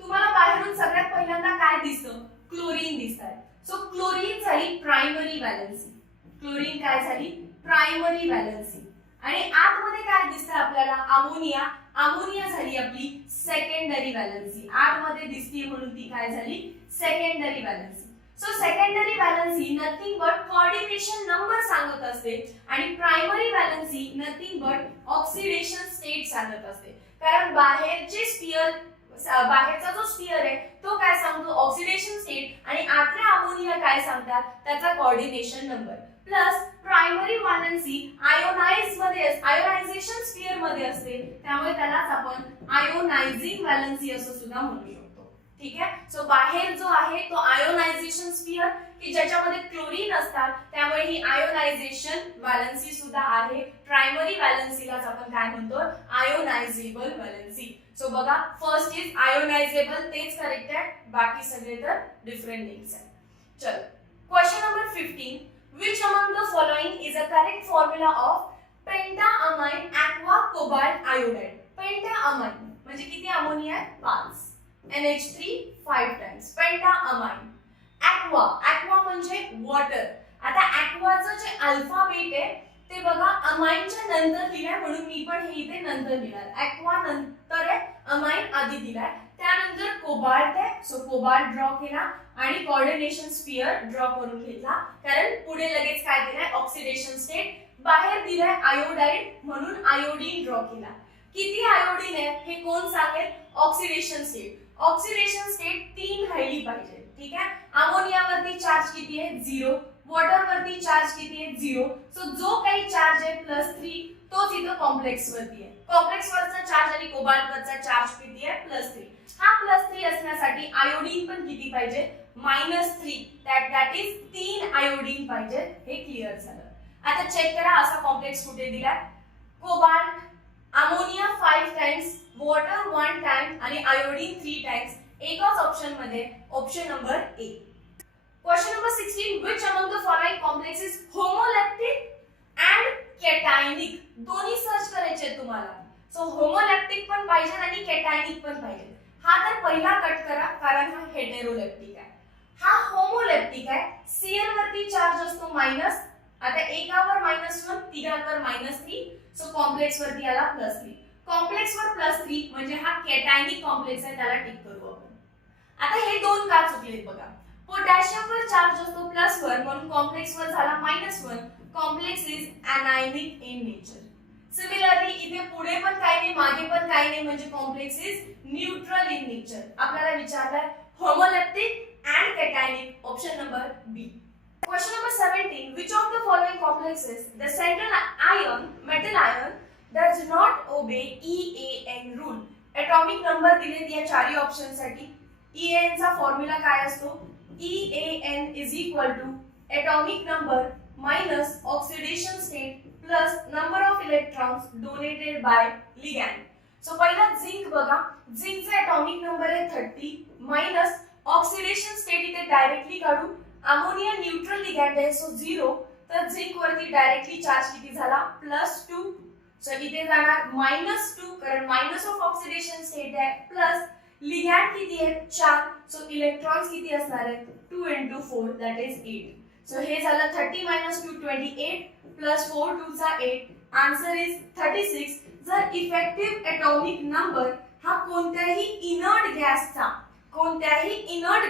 तुम्हाला बाहेरून सगळ्यात पहिल्यांदा काय दिसतं? क्लोरीन दिसतात. सो क्लोरीन झाली प्रायमरी व्हॅलेन्सी. क्लोरीन काय झाली? Primary valency. आणि आतमध्ये काय दिसतं आपल्याला? अमोनिया. अमोनिया झाली आपली सेकंडरी व्हॅलेन्सी. आतमध्ये दिसते म्हणून ती काय झाली? Secondary valency. So secondary valency nothing but coordination number सांगत असते आणि primary valency nothing but oxidation state सांगत असते. कारण बाहेरचे स्फियर बाहेरचा जो स्फिअर आहे तो काय सांगतो ऑक्सिडेशन स्टेट आणि आतल्या अमोनिया काय सांगतात त्याचा coordination number plus primary valency ionization sphere मध्ये असते त्यामुळे त्यालाच आपण आयोनायझिंग व्हॅलेन्सी असं सुद्धा म्हणू शकतो. ठीक आहे. सो बाहेर जो आहे तो आयोनायझेशन स्फिअर की ज्याच्यामध्ये क्लोरीन असतात त्यामुळे ही आयोनायझेशन व्हॅलेन्सी सुद्धा आहे. प्रायमरी व्हॅलेन्सीलाच आपण काय म्हणतो आयोनायझेबल व्हॅलेन्सी. सो बघा फर्स्ट इज आयोनायझेबल तेच करेक्ट आहे बाकी सगळे तर डिफरंट नेम्स आहेत. चल question number 15 which among the following is a correct formula of pentaamine aqua cobalt iodide. Pentaamine म्हणजे किती अमोनिया आहे 5 NH3 5 times pentaamine. aqua म्हणजे वॉटर. आता aquaचं जे अल्फाबेट आहे ते बघा अमाइनच्या नंतर दिलाय म्हणून मी पण हे इथे नंतर लिहिणार. aqua नंतर आहे अमाइन आधी दिलाय त्यानंतर कोबाल्ट आहे सो कोबाल्ट ड्रॉ केला आणि कोऑर्डिनेशन स्फिअर ड्रॉ करून घेतला कारण पुढे लगेच काय दिलाय ऑक्सिडेशन स्टेट बाहेर दिलाय आयोडाइड म्हणून आयोडीन ड्रॉ केला. किती आयोडीन आहे हे कोण सांगेल ऑक्सिडेशन स्टेट. ऑक्सिडेशन स्टेट 3 राहिली पाहिजे. ठीक आहे. अमोनियावरती चार्ज किती आहे 0 वॉटर वरती चार्ज किती आहे 0 सो जो काही चार्ज आहे +3 तोच इथं कॉम्प्लेक्स वरती आहे. कॉम्प्लेक्स वरचा चार्ज आणि कोबाल्ट वरचा चार्ज किती आहे +3. हा +3 असण्यासाठी आयोडीन पण किती पाहिजे -3 दॅट इज 3 आयोडीन पाहिजे. हे क्लिअर झालं. आता चेक करा असा कॉम्प्लेक्स कुठे दिलाय cobalt ammonia 5 times water 1 time आणि आयोडीन 3 टाइम्स एकाच ऑप्शन मध्ये option number A. Question number 16 which among the following complexes is homolactic and cationic. दोन्ही सर्च करायचे तुम्हाला. सो होमोलॅक्टिक पण पाहिजे आणि कॅटायनिक पण पाहिजे. हा तर पहिला कट करा कारण हा हेटेरोलॅक्टिक आहे. हा होमोलॅक्टिक आहे. Cl वरती चार्ज असतो मायनस. आता एकावर -1 तिघावर -3 सो कॉम्प्लेक्स वरती आला +3. कॉम्प्लेक्स वर +3 म्हणजे हा कॅटायनिक कॉम्प्लेक्स आहे त्याला टिक करू आपण. आता हे दोन का चुकलेत बघा. पोटॅशियम वर चार्ज असतो +1 म्हणून कॉम्प्लेक्स वर झाला -1. Complex is anionic in nature. Similarly इथे पुढे पण काही नाही मागे पण काही नाही म्हणजे complex is neutral in nature. आपल्याला विचारलाय homolactic and cationic option number B. Question number 17 which of the following complexes the central metal ion does not obey EAN rule. atomic number दिलेत या चारही ऑप्शन साठी. EAN चा फॉर्म्युला काय असतो EAN is equal to atomic number minus oxidation state plus number of electrons donated by ligand. So पहिला झिंक बघा झिंकचा atomic number आहे 30 minus oxidation state इथे डायरेक्टली काढू अमोनिया न्यूट्रल लिगॅंड आहे सो 0 तर झिंक वरती डायरेक्टली चार्ज किती झाला +2 सो इथे जाणार -2 कारण मायनस ऑफ ऑक्सिडेशन स्टेट आहे प्लस लिगॅंड किती आहे 4 सो इलेक्ट्रॉन्स किती असणार आहेत 2 * 4 दॅट इज 8. सो हे झालं 30 - 2 28 प्लस 4 2 चा 8 आन्सर इज 36. जर इफेक्टिव्ह एटॉमिक नंबर हा कोणत्याही इनर्ट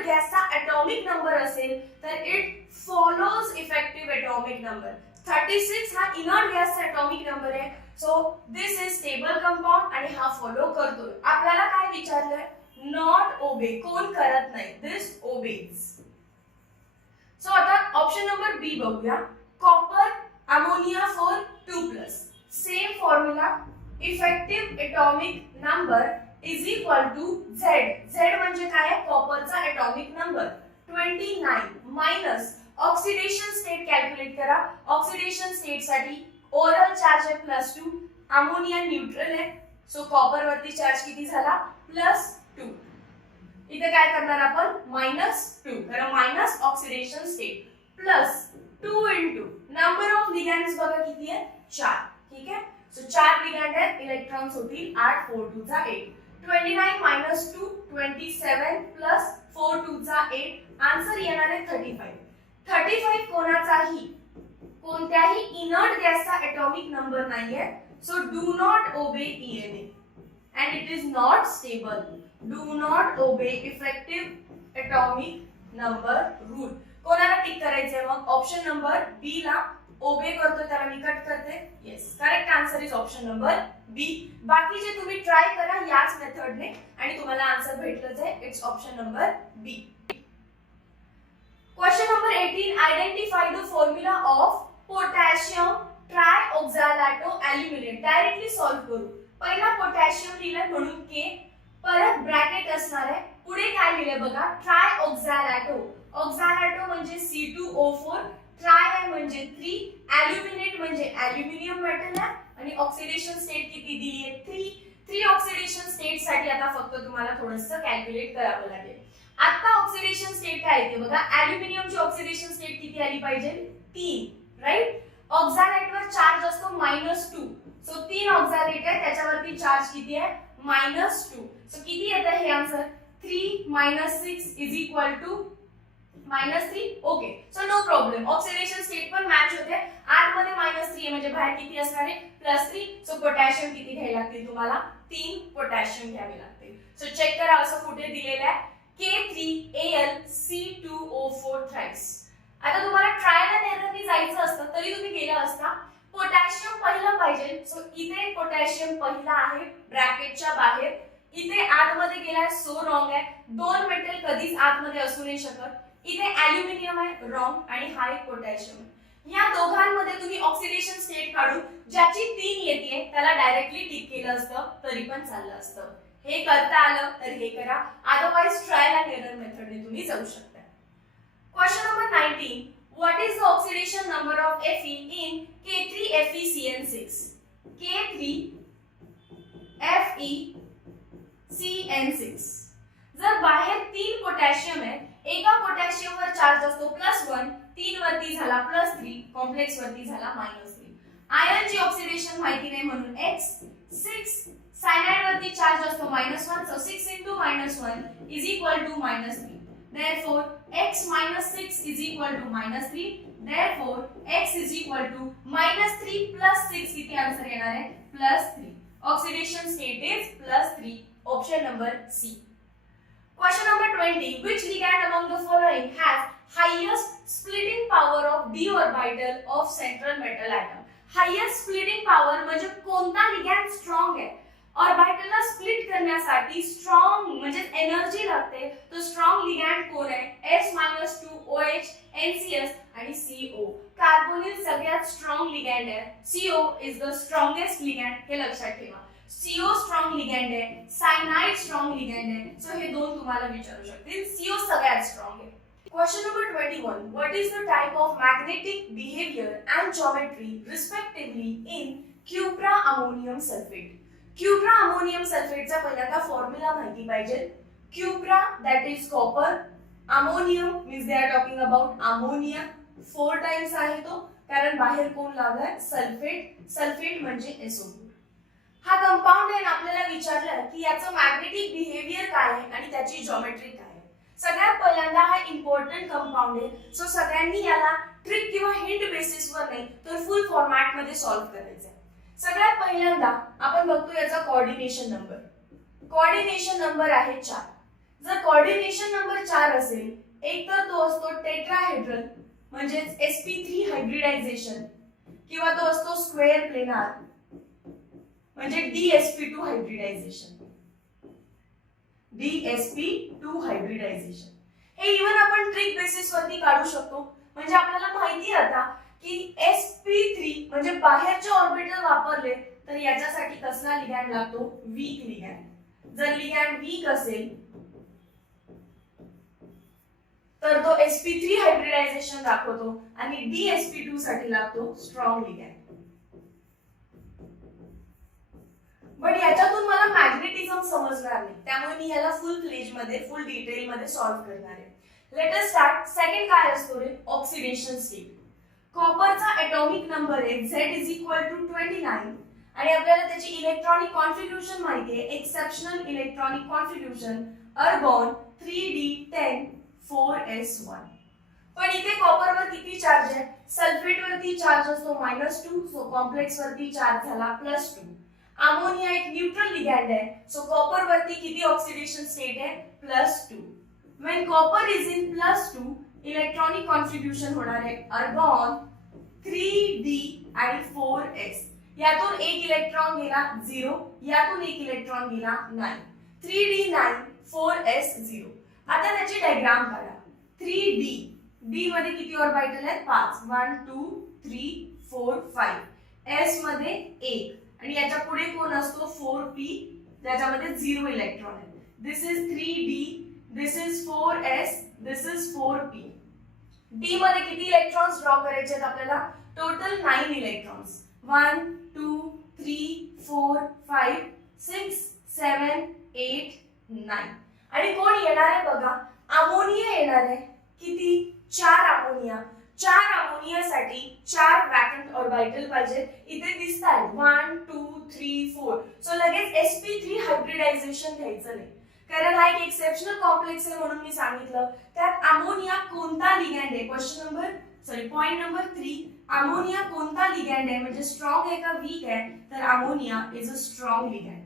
गॅसचा एटॉमिक नंबर असेल तर it follows effective atomic number. 36 हा इनर्ट गॅसचा एटॉमिक नंबर आहे so this is stable compound आणि हा फॉलो करतोय. आपल्याला काय विचारलंय नॉट ओबे कोण करत नाही दिस ओबेज. सो आता ऑप्शन नंबर बी बघूया. Copper ammonia for 2+ same formula effective atomic number is equal to Z. Z म्हणजे काय आहे कॉपरचा atomic number 29 minus oxidation state calculate करा. ऑक्सिडेशन स्टेट साठी ओरल चार्ज आहे +2 अमोनिया न्यूट्रल आहे सो कॉपर वरती चार्ज किती झाला +2. इथे काय करणार आपण -2 कारण minus oxidation state +2 * number of ligands बघा किती आहे 4. ठीक आहे सो 4 लिगॅंड आहेत इलेक्ट्रॉन्स होतील 8 4 2 चा 8 29 - 2 27 प्लस 4 2 चा 8 आन्सर येणार आहे 35. 35 कोणत्याही इनर्ट गॅसचा एटॉमिक नंबर नाहीये so do not obey ENA and it is not stable. Do not obey effective atomic number rule. कोणाला टिक करायचंय मग ऑप्शन नंबर बी ला ओबे करतो त्याला मी कट करते. Yes, correct answer is option number B. बाकीचे तुम्ही ट्राय करा याच मेथडने आणि तुम्हाला आन्सर भेटलंच आहे. It's option number B. Question number 18, identify the formula of potassium trioxalato aluminate. Directly solve करू. पहिला पोटॅशियम लिहिलं म्हणून के, परत ब्रॅकेट असणार आहे, पुढे काय लिहिलंय बघा, ट्रायऑक्झॅलाटो. ऑक्झॅलाटो म्हणजे C2O4, ट्राय आहे म्हणजे 3, ॲल्युमिनेट म्हणजे ॲल्युमिनियम मेटल आहे आणि ऑक्सिडेशन स्टेट किती दिली आहे 3 ऑक्सिडेशन स्टेट साठी आता फक्त तुम्हाला थोडंसं कॅल्क्युलेट करावं लागेल. आता ऑक्सिडेशन स्टेट काय येते बघा, ॲल्युमिनियमची ऑक्सिडेशन स्टेट किती आली पाहिजे 3, राईट. ऑक्झॅलेटवर चार्ज असतो -2, सो 3 ऑक्झॅलेट आहे त्याच्यावरती चार्ज किती आहे -2, सो किती येतं हे answer 3 - 6 is equal to -3. Okay, so no problem, oxidation state पण मॅच होते. आतमध्ये -3 आहे म्हणजे बाहेर किती असणार आहे +3, सो पोटॅशियम किती घ्यायला लागतील तुम्हाला 3 पोटॅशियम घ्यावे लागतील. सो चेक करा असं कुठे दिलेलं आहे K3AlC2O4 थ्राइस. आता तुम्हाला ट्रायल अँड एररनी जायचं असतं तरी तुम्ही गेला असता. पोटॅशियम पहिलं पाहिजे, सो इथे पोटॅशियम पहिला आहे ब्रॅकेटच्या बाहेर, इथे आतमध्ये गेलाय सो रॉंग आहे. 2 मेटल कधीच आतमध्ये असू नाही शकत. इथे ॲल्युमिनियम आहे रॉंग आणि हा एक पोटॅशियम आहे. या दोघांमध्ये तुम्ही ऑक्सिडेशन स्टेट काढून ज्याची 3 येते त्याला डायरेक्टली टिक केलं असतं तरी पण चाललं असतं. हे करता आलं तर हे करा, अदरवाइज ट्रायल अँड एरर मेथडने तुम्ही जाऊ शकता. Question number 19, what is the oxidation number of Fe in K3FeCN6? K3FeCN6. जर बाहेर 3 पोटॅशियम आहे, एका पोटॅशियम वर चार्ज असतो +1, 3 वरती झाला +3, कॉम्प्लेक्स वरती झाला -3. आयर्न ची ऑक्सिडेशन माहिती नाही म्हणून x, 6 सायनाइड वरती चार्ज असतो -1, so 6 * -1 is equal to -3. Therefore x - 6 is equal to -3. Therefore x is equal to -3 + 6 किती आन्सर येणार आहे +3. Oxidation state is +3, option number C. Question number 20, which ligand among the following has highest splitting power of d orbital of central metal atom? Highest splitting power म्हणजे कोणता लिगॅंड स्ट्रॉंग आहे, ऑर्बिटलला स्प्लिट करण्यासाठी स्ट्रॉंग म्हणजे एनर्जी लागते, तो स्ट्रॉंग लिगॅंड कोण आहे S-2OH NCS आणि CO. कार्बोनिल सगळ्यात स्ट्रॉंग लिगॅंड आहे, CO is the strongest ligand, हे लक्षात ठेवा. CO स्ट्रॉंग लिगॅंड आहे, सायनाइड स्ट्रॉंग लिगॅंड आहे, सो हे दोन तुम्हाला विचारू शकतील. CO सगळ्यात स्ट्रॉंग आहे. Question number 21, what is the type of magnetic behavior and geometry respectively in cupra ammonium sulfate? Cupra ammonium सल्फेटचा पहिल्यांदा फॉर्म्युला माहिती पाहिजे. Cupra that is copper, ammonium means they are talking about ammonia, 4 times आहे तो कारण बाहेर कोण लावलाय सल्फेट, सल्फेट म्हणजे SO4. हा कंपाऊंड आहे, आपल्याला विचारलं की याचं मॅग्नेटिक बिहेवियर काय आहे आणि त्याची जिओमेट्री काय आहे. सगळ्यात पहिल्यांदा हा इम्पॉर्टंट कंपाऊंड आहे, सो सगळ्यांनी याला ट्रिक किंवा हिंट बेसिसवर नाही तर फुल फॉर्मॅट मध्ये सॉल्व्ह करायचं आहे. सगळ्यात पहिल्यांदा आपण बघतो याचा कोऑर्डिनेशन नंबर. कोऑर्डिनेशन नंबर आहे 4. जर कोऑर्डिनेशन नंबर 4 असेल, एक तर तो असतो टेट्राहेड्रल म्हणजे sp3 हायब्रिडायझेशन, किंवा तो असतो स्क्वेअर प्लेनार म्हणजे dsp2 हायब्रिडायझेशन. dsp2 हायब्रिडायझेशन हे इव्हन आपण ट्रिक बेसिस वरती काढू शकतो. म्हणजे आपल्याला माहिती आहे आता की sp3 म्हणजे बाहेरचे ऑर्बिटल वापरले तर याच्यासाठी कसला लिगॅंड लागतो वीक लिगॅंड. जर लिगॅंड वीक असेल तर तो sp3 हायब्रिडायझेशन दाखवतो आणि dsp2 साठी लागतो स्ट्रॉंग लिगॅंड. पण याच्यातून मला मॅग्नेटिझम समजणार नाही, त्यामुळे मी याला फुल फ्लेज मध्ये फुल डिटेल मध्ये सॉल्व्ह करणार आहे. Let us start. सेकंड काय असतो रे ऑक्सिडेशन स्टेट. कॉपरचा एटॉमिक नंबर आहे Z=29 आणि आपल्याला त्याची इलेक्ट्रॉनिक कॉन्फिगरेशन माहिती आहे, exceptional electronic configuration अर्गॉन 3d10 4s1. पण इथे कॉपर वर किती चार्ज आहे, सल्फेट वरती चार्ज असतो -2, सो कॉम्प्लेक्स वरती चार्ज झाला +2. अमोनिया एक न्यूट्रल लिगॅंड आहे, सो कॉपर वरती किती ऑक्सिडेशन स्टेट आहे +2. When copper is in +2 electronic configuration होणार आहे अर्गॉन 3d आणि 4s. यातून एक इलेक्ट्रॉन गेला 0, यातून एक इलेक्ट्रॉन गेला 9. 3d 9, 4s 0. आता त्याची डायग्राम काढा. 3d, d मध्ये किती ऑर्बिटल आहेत? 5. 1 2 3 4 5. s मध्ये 1 आणि याच्या पुढे कोण असतो? 4p, त्याच्यामध्ये 0 इलेक्ट्रॉन आहे. This is 3d, this is 4s, this is 4p. d मध्ये किती इलेक्ट्रॉन्स ड्रॉ करायचे आहेत आपल्याला? Total 9 electrons. 1 2 3 4 5 6 7 8 9. आणि कोण येणार आहे बघा? अमोनिया येणार आहे. किती? 4 अमोनिया. 4 अमोनियासाठी 4 वॅकंट ऑर्बिटल पाहिजे. इथे दिसतात 1 2 3 4. सो लगेच sp3 हायब्रिडायझेशन घ्यायचं नाही, कारण हा एक एक्सेप्शनल कॉम्प्लेक्स आहे म्हणून मी सांगितलं. त्यात अमोनिया कोणता लिगँड आहे? Point number 3. अमोनिया कोणता लिगँड आहे, म्हणजे स्ट्रॉंग आहे का वीक आहे? तर ammonia is a strong ligand.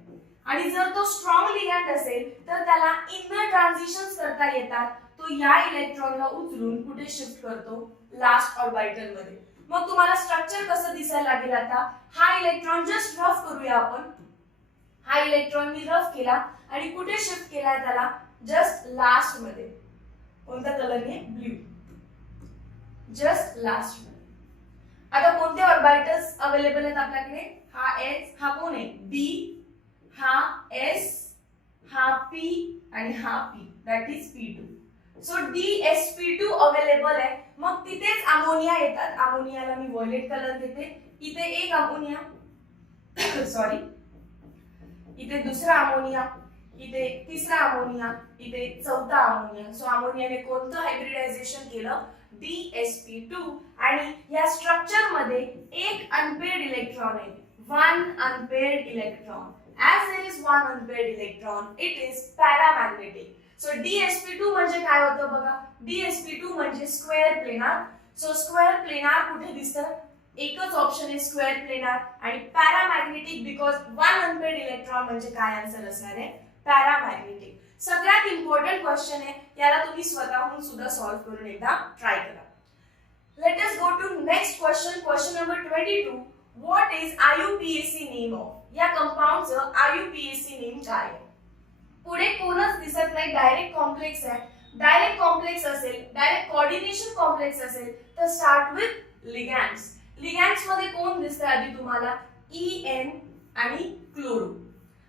आणि जर तो स्ट्रॉंग लिगँड असेल तर त्याला इनर ट्रान्झिशन्स करता येतात. तो या इलेक्ट्रॉनला उचलून कुठे शिफ्ट करतो? लास्ट ऑर्बिटल मध्ये. मग तुम्हाला स्ट्रक्चर कसं दिसायला लागेल आता? हा इलेक्ट्रॉन जस्ट रफ करूया आपण. हा इलेक्ट्रॉन मी रफ केला आणि कुठे शिफ्ट केलाय त्याला? जस्ट लास्ट मध्ये. कोणत्या कलरने? ब्ल्यू. जस्ट लास्ट मध्ये. आता कोणते ऑर्बिटल्स अवेलेबल आहेत आपल्याकडे? हा s, हा कोण आहे? b, हा s, हा p आणि हा p, that is p2. So dsp2 available आहे. मग तिथेच अमोनिया येतात. अमोनियाला मी व्हायलेट कलर देते. इथे एक अमोनिया सॉरी, इथे दुसरा अमोनिया, इथे तिसरा अमोनिया, इथे चौथा अमोनिया. सो अमोनियाने कोणतं हायब्रिडायझेशन केलं? dsp2. आणि या स्ट्रक्चर मध्ये एक अनपेअर्ड इलेक्ट्रॉन आहे. 1 unpaired electron. as there is one unpaired electron, it is paramagnetic. So dsp2 म्हणजे काय होतं बघा? dsp2 म्हणजे square planar. So square planar कुठे दिसतं? एकच ऑप्शन आहे स्क्वेअर प्लेनार. आणि पॅरामॅग्नेटिक बिकॉज 1 अनपेअर्ड इलेक्ट्रॉन म्हणजे काय आन्सर असणार आहे? पॅरामॅग्नेटिक. सगळ्यात इम्पॉर्टंट क्वेश्चन आहे, याला तुम्ही स्वतःहून सुद्धा सॉल्व्ह करून एकदा ट्राय करा. Let us go to next question. Question number 22. What is IUPAC name of? या कंपाऊंडचं IUPAC नेम काय आहे? पुढे कोणच दिसत नाही. डायरेक्ट कॉम्प्लेक्स आहे. डायरेक्ट कॉम्प्लेक्स असेल, डायरेक्ट कोऑर्डिनेशन कॉम्प्लेक्स असेल तर स्टार्ट विथ लिगँड्स. लिगँड्स मध्ये कोण दिसतंय आधी तुम्हाला? EN आणि क्लोरो.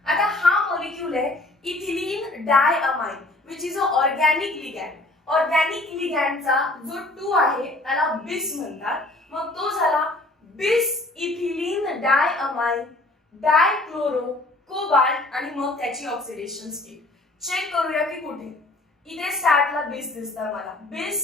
आता हा मॉलिक्यूल आहे ethylene diamine which is a organic ligand. Organic लिगँडचा जो 2 आहे त्याला बिस म्हणतात. मग तो झाला बिस इथिलीन डायअमाइन डायक्लोरो कोबाल्ट आणि मग त्याची ऑक्सिडेशन स्टेट. चेक करूया की कुठे. इथे स्टार्टला बिस दिसतं मला. बिस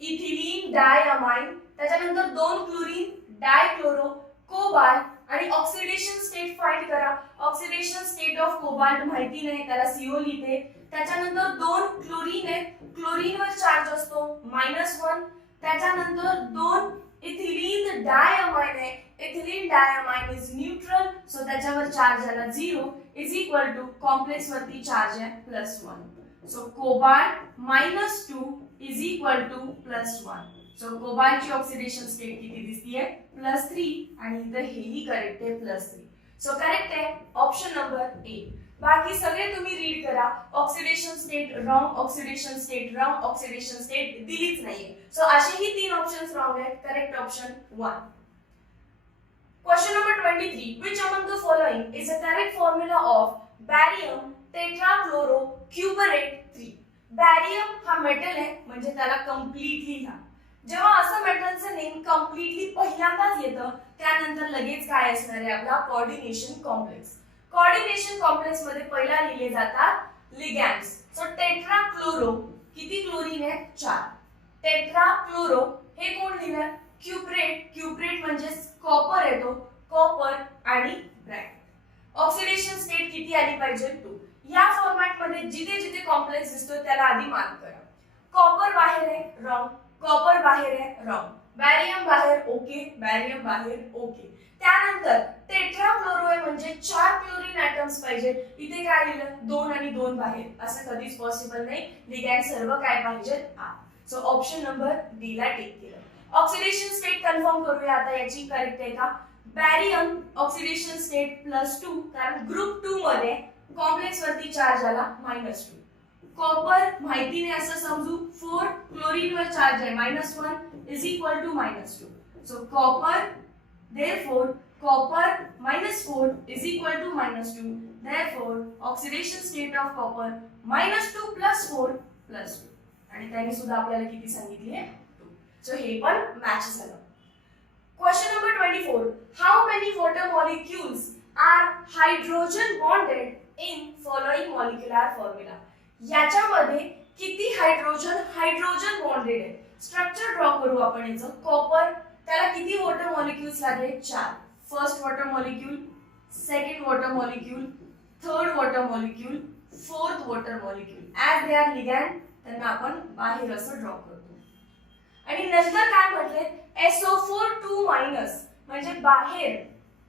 इथिलीन डायअमाइन, त्याच्यानंतर 2 क्लोरीन डायक्लोरो कोबाल्ट आणि ऑक्सिडेशन स्टेट फाइंड करा. ऑक्सिडेशन स्टेट ऑफ कोबाल्ट माहिती नाही, त्याला CO लिहिते. त्याच्यानंतर 2 क्लोरीन आहे. क्लोरीन वर चार्ज असतो -1. त्याच्यानंतर 2 इथिलीन डायअमाइन आहे. Ethylene diamine is neutral, so त्याच्यावर चार्ज आला 0 इज इक्वल टू कॉम्प्लेक्स वरती चार्ज आहे +1. So cobalt -2 is equal to +1. So कोबाल्टची ऑक्सिडेशन स्टेट किती दिसतीये? +3 आणि इथं हेही करेक्ट आहे +3. सो करेक्ट आहे ऑप्शन नंबर A. बाकी सगळे तुम्ही रीड करा. Oxidation state wrong, oxidation state wrong, oxidation state दिलीच नाहीये. सो असेही 3 ऑप्शन्स रॉंग आहेत. Correct option 1. Question number 23. Which among the following is a correct formula of barium tetrachlorocuprate 3? बॅरियम हा मेटल आहे म्हणजे त्याला कम्प्लीटली घ्या. जेव्हा असं मेटलचं नेम कम्प्लीटली पहिल्यांदाच येतं त्यानंतर लगेच काय असणार आहे? आपला कोऑर्डिनेशन कॉम्प्लेक्स. कोऑर्डिनेशन कॉम्प्लेक्स मध्ये पहिला लिहिले जातात लिगँड्स. सो टेट्राक्लोरो, किती क्लोरीन आहे? 4. टेट्राक्लोरो हे कोण लिहिणार? क्युप्रेट. क्युप्रेट म्हणजे कॉपर येतो. कॉपर आणि ब्रॅकेट. ऑक्सिडेशन स्टेट किती आली पाहिजे? 2. या फॉर्मॅट मध्ये जिथे जिथे कॉम्प्लेक्स दिसतो त्याला आधी मार्क करा. कॉपर बाहेर आहे, रॉंग. कॉपर बाहेर आहे, रॉंग. बॅरियम बाहेर, ओके. बॅरियम बाहेर, ओके. त्यानंतर टेट्राफ्लोरो आहे म्हणजे 4 क्लोरीन ॲटम्स पाहिजे. इथे काय लिहिलं? 2 आणि 2 बाहेर. असं कधीच पॉसिबल नाही. लिगँड सर्व काय पाहिजे? सो ऑप्शन नंबर डी ला टिक केलं. ऑक्सिडेशन स्टेट कन्फर्म करूया आता याची करेक्ट आहे का. बॅरियम ऑक्सिडेशन स्टेट +2 कारण ग्रुप 2 मध्ये कॉम्प्लेक्स वरती चार्ज आला -2. कॉपर माहिती नाही असं समजू 4 क्लोरीन वर चार्ज आहे -1 is equal to -2. So copper therefore copper -4 is equal to -2. Therefore oxidation state of copper -2 + 4 + 2 आणि त्याने सुद्धा आपल्याला किती सांगितली आहे 2. सो हे पण मॅच झालं. Question number 24. How many water molecules are hydrogen bonded in following molecular formula? याच्यामध्ये किती हायड्रोजन बॉन्डेड आहे. स्ट्रक्चर ड्रॉ करू आपण याचं. कॉपर त्याला किती वॉटर मॉलिक्युल्स लागले 4. First water molecule, second water molecule, third water molecule, fourth water molecule. As they are ligand त्यांना आपण बाहेर असं ड्रॉ करतो. आणि नंतर काय म्हटले SO4 2- म्हणजे बाहेर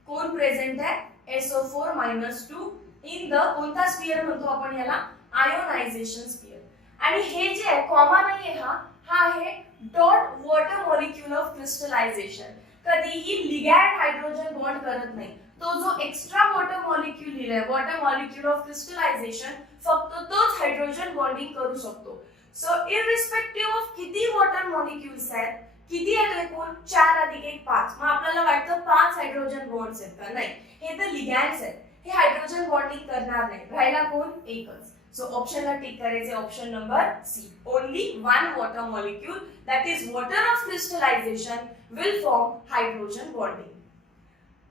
कोण प्रेझेंट आहे SO4 -2 इन द कोणता स्फियर म्हणतो आपण याला आयोनायझेशन स्फियर. आणि हे जे आहे कॉमा नाहीये हा आहे dot water molecule of crystallization. कधीही लिगॅंड हायड्रोजन बॉन्ड करत नाही. तो जो एक्स्ट्रा वॉटर मॉलिक्यूल लिहिलाय वॉटर मॉलिक्यूल ऑफ क्रिस्टलायझेशन फक्त तोच हायड्रोजन बॉन्डिंग करू शकतो. सो इररिस्पेक्टिव्ह ऑफ किती वॉटर मॉलिक्यूल्स आहेत किती आहेत एकूण 4 + 1 5. मग आपल्याला वाटतं 5 हायड्रोजन बॉन्ड्स आहेत का. नाही, हे तर लिगॅंड्स आहेत. हे हायड्रोजन बॉन्डिंग करणार नाही. राहिला कोण एकच. So option ला टिक करायचे option number C. Only one water molecule that is water of crystallization will form hydrogen bonding.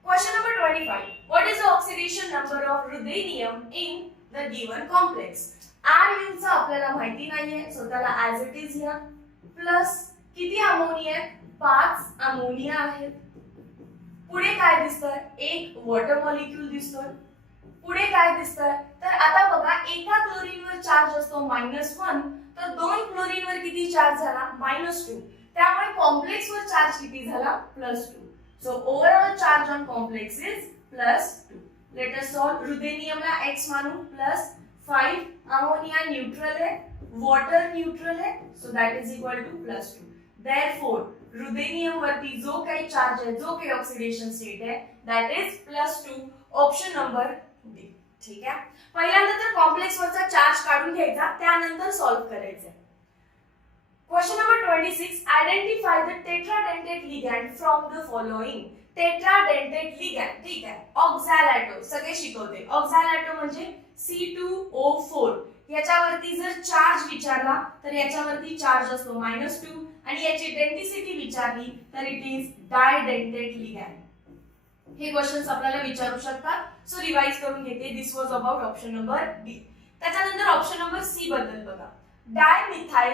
Question number 25. What is the oxidation number of ruthenium in the given complex? Ru चा आपल्याला माहिती नाहीये सो त्याला as it is लिहा. प्लस किती अमोनिया आहेत 5 अमोनिया आहेत. पुढे काय दिसतंय एक वॉटर मॉलिक्यूल दिसतोय. पुढे काय दिसतंय तर आता बघा एका क्लोरीन वर चार्ज असतो -1 तर 2 क्लोरीन वर किती चार्ज झाला -2. त्यामुळे कॉम्प्लेक्स वर चार्ज किती झाला +2. So overall charge on complex is +2. Let us solve. Ruthenium ला x मानू +5. अमोनिया न्यूट्रल आहे, वॉटर न्यूट्रल आहे so that is equal to +2. Therefore ruthenium वरती जो काही चार्ज आहे जो काही ऑक्सिडेशन स्टेट आहे that is +2. Option number D. ठीक आहे. पहिल्यांदा तर कॉम्प्लेक्स वरचा चार्ज काढून घ्यायचा त्यानंतर सॉल्व करायचं. Question number 26. Identify the tetradentate ligand from the following. Tetradentate ligand ठीक आहे. ऑक्झॅलॅटो सगळे शिकवते. ऑक्झॅलॅटो म्हणजे C2O4. याच्यावरती जर चार्ज विचारला तर याच्यावरती चार्ज असतो -2 आणि याची डेन्सिटी विचारली तर इट इज डायडेंटेट लिगॅंड. हे क्वेश्चन्स आपल्याला विचारू शकतात. सो रिवाइज करून घेते. दिस वाज अबाउट ऑप्शन नंबर बी. त्याच्यानंतर ऑप्शन नंबर सी बद्दल बघा. Dimethyl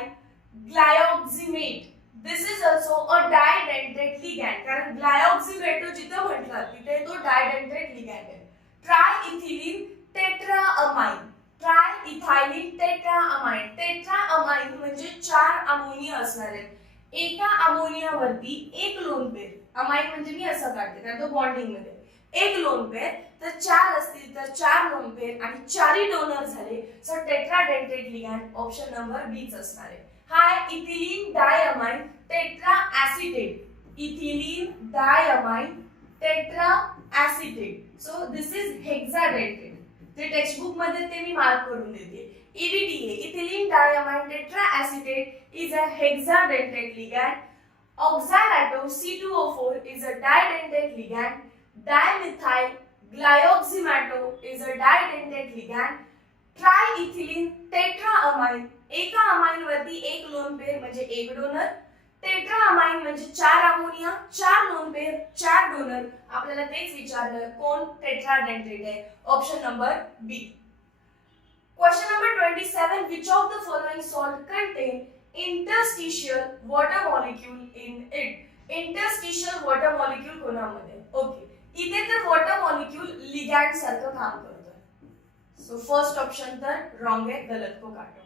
glyoximate. This is also a didentate ligand कारण ग्लायऑक्झिमेटो जिथे म्हटलं तिथे तो डायडेंटेट लिगॅंड आहे. ट्रायइथिलीन टेट्राअमाइन. ट्रायइथाइलीन टेट्राअमाइन. टेट्राअमाइन म्हणजे 4 अमोनिया असणार आहेत. एका अमोनियावरती एक लोन पेअर. अमाइन म्हणजे मी असं काढते कारण तो बॉन्डिंग मध्ये एक लोन पेअर तर 4 असतील तर 4 लोन पेअर आणि 4ही डोनर झाले. So tetradentate ligand option number B च असणार आहे. हा ethylene diamine tetra acetate. Ethylene diamine tetra acetate. So this is hexadentate. ते टेक्स्ट बुक मध्ये ते मी मार्क करून देते. EDTA ethylene diamine tetra acetate is a hexadentate ligand. Oxalato C2O4 is a didentate ligand. Dimethyl glyoxymato is a didentate ligand. Triethylene tetraamine एका अमाइन वरती एक लोन पेअर म्हणजे एक डोनर. टेट्राअमाइन म्हणजे 4 अमोनिया 4 लोन पेअर 4 डोनर. आपल्याला तेच विचारलं कोण टेट्राडेंटेट आहे. Option number B. Question number 27. Which of the following salt contain interstitial water molecule in it? Interstitial water molecule कोणामध्ये? ओके. इथे तर वॉटर मॉलिक्यूल लिगॅंड सारखं काम करतोय. सो फर्स्ट ऑप्शन तर रॉंग आहे. गलत को काटो.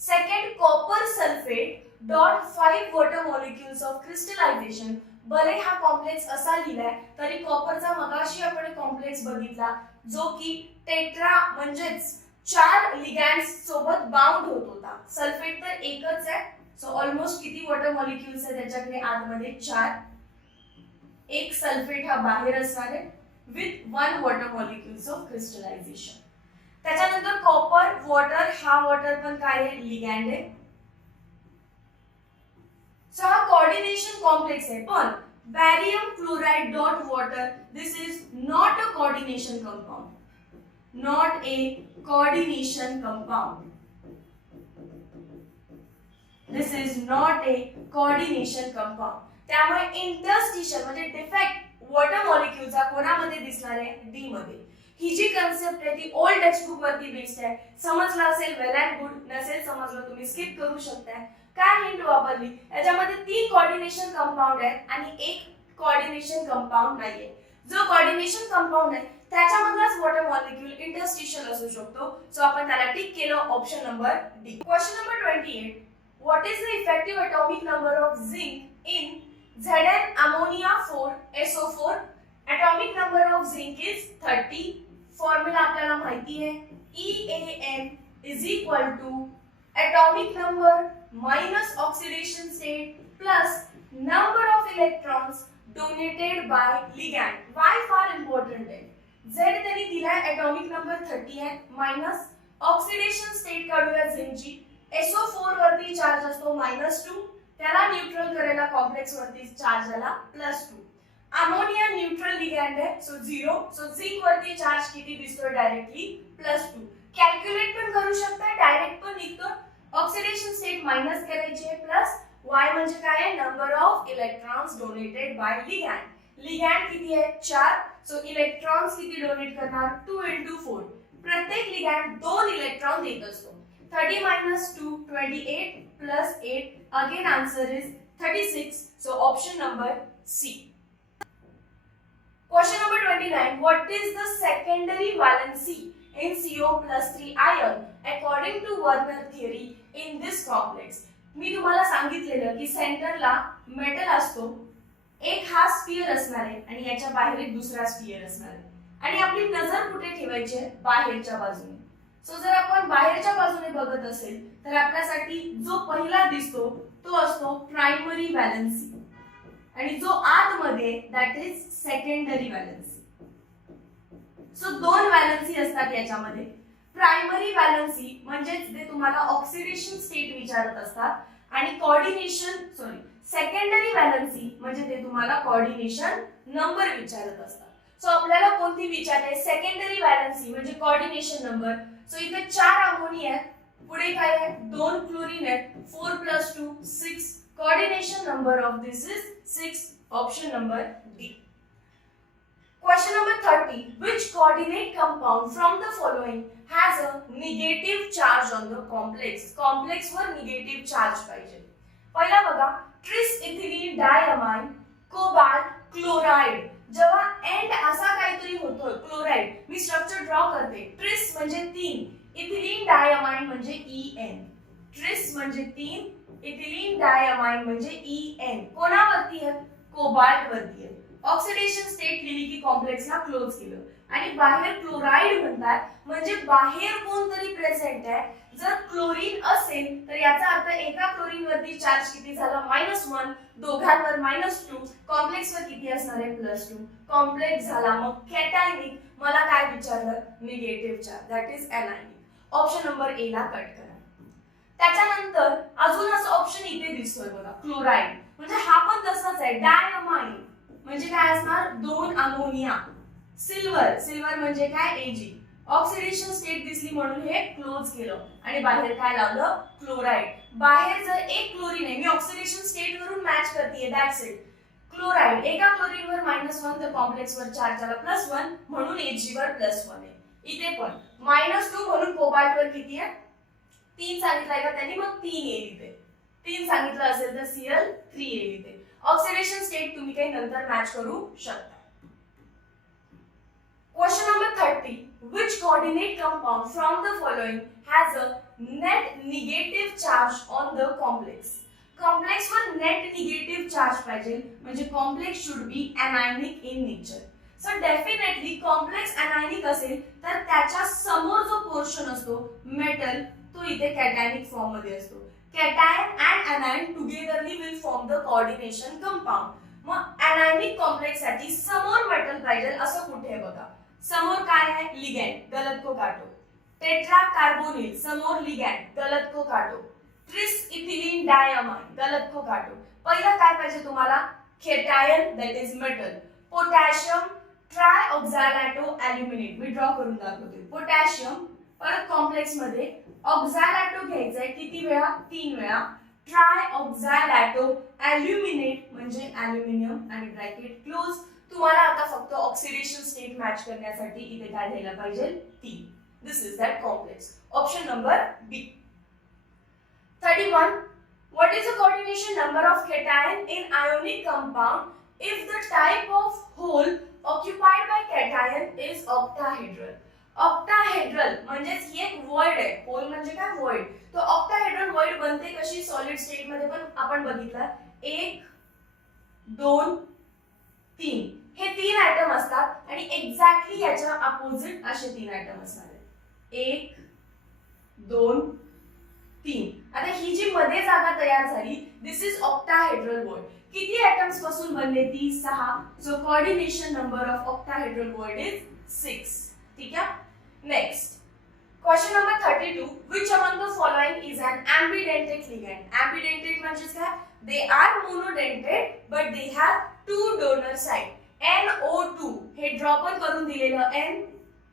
Second copper sulphate dot 5 water molecules of crystallization. भले हा कॉम्प्लेक्स असा लिहिलाय तरी कॉपरचा मगाशी आपण कॉम्प्लेक्स बघितला जो की टेट्रा म्हणजेच 4 लिगॅंड्स सोबत बाउंड होत होता. सल्फेट तर एकच आहे सो ऑलमोस्ट किती वॉटर मॉलिक्युल्स आहेत त्याच्याकडे आतमध्ये 4. एक सल्फेट हा बाहेर असणार आहे with 1 water molecules of crystallization. त्याच्यानंतर कॉपर वॉटर, हा वॉटर पण काय आहे, लिगॅंड आहे. सो हा कोऑर्डिनेशन कॉम्प्लेक्स आहे. पण barium chloride dot water, this is not a coordination compound, not a coordination compound. This is not a coordination compound. त्यामुळे इंटरस्टिशियल म्हणजे डिफेक्ट वॉटर मॉलिक्युलचा कोणामध्ये दिसणार आहे, डी मध्ये. ही जी कन्सेप्ट आहे ती ओल्ड टेक्स्ट बुक वरती बेस्ड आहे. समजलं असेल वेल अँड गुड, नसेल समजलं तुम्ही स्किप करू शकताय. काय हिंट वापरली, याच्यामध्ये 3 कोऑर्डिनेशन कंपाउंड आहेत आणि एक कोऑर्डिनेशन कंपाउंड नाहीये. जो कोऑर्डिनेशन कंपाउंड आहे त्याच्यामधलाच वॉटर मॉलिक्यूल इंटरस्टिशियल असू शकतो. सो आपण त्याला टिक केलं, option number D. Question number 28, what is the effective atomic number of zinc in Zn ammonia 4 SO4? atomic number of zinc is 30. Formula आपल्याला माहिती आहे, EAN is equal to atomic number minus oxidation state plus number of electrons donated by ligand. Why फार important आहे. Z त्यांनी दिलाय atomic number 30 आहे, मायनस ऑक्सिडेशन स्टेट काढूया झिंकची. SO4 वरती चार्ज असतो -2, त्याला न्यूट्रल करायला कॉम्प्लेक्स वरती चार्ज आला +2. अमोनिया न्यूट्रल लिगॅंड आहे, सो 0. सो झिंक वरती चार्ज किती दिसतोय, डायरेक्टली +2. कॅल्क्युलेट पण करू शकता, डायरेक्ट पण निघतो. ऑक्सिडेशन स्टेट मायनस करायची आहे, प्लस y म्हणजे काय आहे, number of electrons donated bye ligand. Ligand किती आहे, 4. सो इलेक्ट्रॉन्स किती डोनेट करणार, 2 × 4. प्रत्येक लिगॅंड 2 इलेक्ट्रॉन देत असतो. 30 - 2 28 + 8. Again answer is 36. So option number C. Question number 29. What is the secondary valency in CO+3 ion according to Werner theory in this complex? मी तुम्हाला सांगितलेलं की सेंटरला मेटल असतो, एक हा स्फियर असणार आहे आणि याच्या बाहेर एक दुसरा स्फियर असणार आहे आणि आपली नजर कुठे ठेवायची आहे, बाहेरच्या बाजूने. सो जर आपण बाहेरच्या बाजूने बघत असेल तर आपल्यासाठी जो पहिला दिसतो तो असतो प्रायमरी व्हॅलेन्सी आणि जो आतमध्ये that is secondary valency. So 2 valency असतात याच्यामध्ये. प्रायमरी व्हॅलेन्सी म्हणजे ते तुम्हाला ऑक्सिडेशन स्टेट विचारत असतात आणि सेकंडरी व्हॅलेन्सी म्हणजे ते तुम्हाला कोऑर्डिनेशन नंबर विचारत असतात. सो आपल्याला कोणती विचारते, सेकंडरी व्हॅलेन्सी म्हणजे कोऑर्डिनेशन नंबर. सो इथे 4 अमोनिया आहेत, पुढे काय आहे, 2 क्लोरीन आहेत, 4 + 2 6. Coordination number of this is 6. Option number D. Question number 30. Which coordinate compound from the following has a negative charge on the complex? Complex वर निगेटिव्ह चार्ज पाहिजे. पहिला बघा, tris ethylene diamine cobalt chloride. जेव्हा एंड असा काहीतरी होतो क्लोराइड, मी स्ट्रक्चर ड्रॉ करते. ट्रिस म्हणजे 3, इथिलीन डायअमाइन म्हणजे EN. ट्रिस म्हणजे 3, इथिलीन डायअमाइन म्हणजे EN. कोणावरती आहे, कोबाल्ट वरती आहे. ऑक्सिडेशन स्टेट लिहिली की कॉम्प्लेक्सला क्लोज केलं आणि बाहेर क्लोराइड म्हणतात म्हणजे बाहेर कोणतरी प्रेझेंट आहे. जर क्लोरीन असेल तर याचा अर्थ एका क्लोरीन वरती चार्ज किती झाला, -1. दोघांवर -2. कॉम्प्लेक्स वर किती असणार आहे, +2. कॉम्प्लेक्स झाला मग कॅटायनिक. मला काय विचारलं, negative charge, that is anionic. Option number A ला कट करा. त्याच्यानंतर अजून असं ऑप्शन इथे दिसतोय बघा, क्लोराइड म्हणजे हा पण तसाच आहे. डायअमाइन म्हणजे काय असणार, 2 अमोनिया. सिल्वर म्हणजे काय, Ag. ऑक्सिडेशन स्टेट दिसली म्हणून हे क्लोज केलं आणि बाहेर काय लावलं, क्लोराइड. बाहेर जर एक क्लोरीन आहे, मी ऑक्सिडेशन स्टेट वरून मॅच करतेय, दॅट्स इट. क्लोराइड एका क्लोरीन वर -1 तर कॉम्प्लेक्स वर चार्ज आला +1 म्हणून Ag वर +1 आहे. इथे पण -2 म्हणून कोबाल्ट वर किती आहे, 3 सांगितलंय का त्यांनी, मग 3 येईल इथे. 3 सांगितलं असेल तर Cl 3 येईल इथे. ऑक्सिडेशन स्टेट तुम्ही काही नंतर मॅच करू शकता. Question number 30. Which coordinate compound from the following has a net negative charge on the complex? Complex वर net negative charge पाहिजे म्हणजे complex should be anionic in nature. So definitely complex anionic असेल तर त्याच्या समोर जो पोर्शन असतो मेटल तो इथे कॅटायनिक फॉर्म मध्ये असतो. cation and anion togetherly will form the coordination compound. मग anionic complex साठी समोर मेटल पाहिजे असं कुठे बघा. समोर काय आहे लिगैंड, गलत को काटो. टेट्रा कार्बोनिल समोर लिगैंड, गलत को काटो. ट्रिस इथिलीन डायमाइन, गलत को काटो. पहिला काय पाहिजे तुम्हाला cation that is metal. Potassium trioxalato aluminate मी ड्रॉ करून दाखवते. पोटॅशियम परत कॉम्प्लेक्स मध्ये ऑक्सॅलाटो घ्यायचा आहे किती वेळा 3 वेळा. ट्रायऑक्सॅलाटो ॲल्युमिनेट म्हणजे ॲल्युमिनियम आणि ब्रॅकेट क्लोज. तुम्हाला आता फक्त ऑक्सिडेशन स्टेट मॅच करण्यासाठी इथे काय द्यायला पाहिजे 3. This is that complex. Option number B. 31. What is the coordination number of cation in ionic compound if the type of hole occupied by cation is octahedral? Octahedral म्हणजे ही एक वॉइड आहे. होल म्हणजे काय वॉइड. तो ऑक्टाहेड्रल वॉइड बनते कशी सॉलिड स्टेट मध्ये पण आपण बघितलं 1 2 3 हे 3 आयटम असतात आणि एक्झॅक्टली याच्या अपोजिट असे 3 आयटम असणार आहेत. 1 2 3. आता ही जी मध्ये जागा तयार झाली दिस इज ऑक्टाहेड्रल वॉइड. किती आयटम्स पासून बनले ती 6. So coordination number of octahedral void is 6. ठीक है. Next question number 32. Which among the following is an ambidentate ligand? Ambidentate म्हणजे काय? They are monodentate but they have two donor side. NO2 हे ड्रॉ पण करून दिलेलं N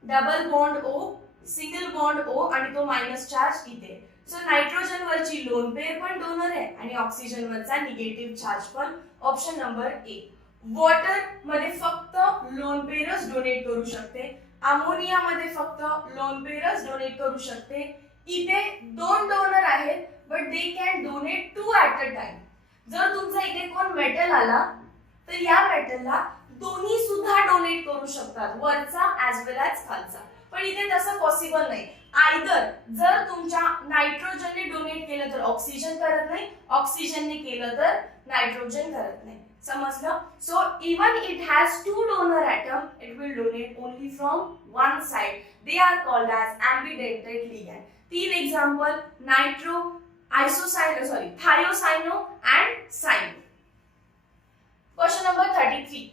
double bond O single bond O आणि तो मायनस चार्ज इथे. सो नायट्रोजन वरची लोन पेअर पण डोनर आहे आणि ऑक्सिजन वरचा निगेटिव्ह चार्ज पण. Option number A. वॉटर मध्ये फक्त लोन पेअरच डोनेट करू शकते. अमोनिया मध्ये फक्त लोन पेअरच डोनेट करू शकते. इथे 2 डोनर आहेत but they can donate 2 at a time. जर तुमचा इथे कोण मेटल आला तर या मेटलला दोन्ही सुद्धा डोनेट करू शकतात, वरचा ॲज वेल ॲज खालचा. पण इथे तसं पॉसिबल नाही. आयदर जर तुमच्या नायट्रोजनने डोनेट केलं तर ऑक्सिजन करत नाही, ऑक्सिजनने केलं तर नायट्रोजन करत नाही. समजलं. So even it has 2 donor atom it will donate only from one side. They are called as ambidentate ligand. 3 example nitro thiocyanino and cyano. Question number 33.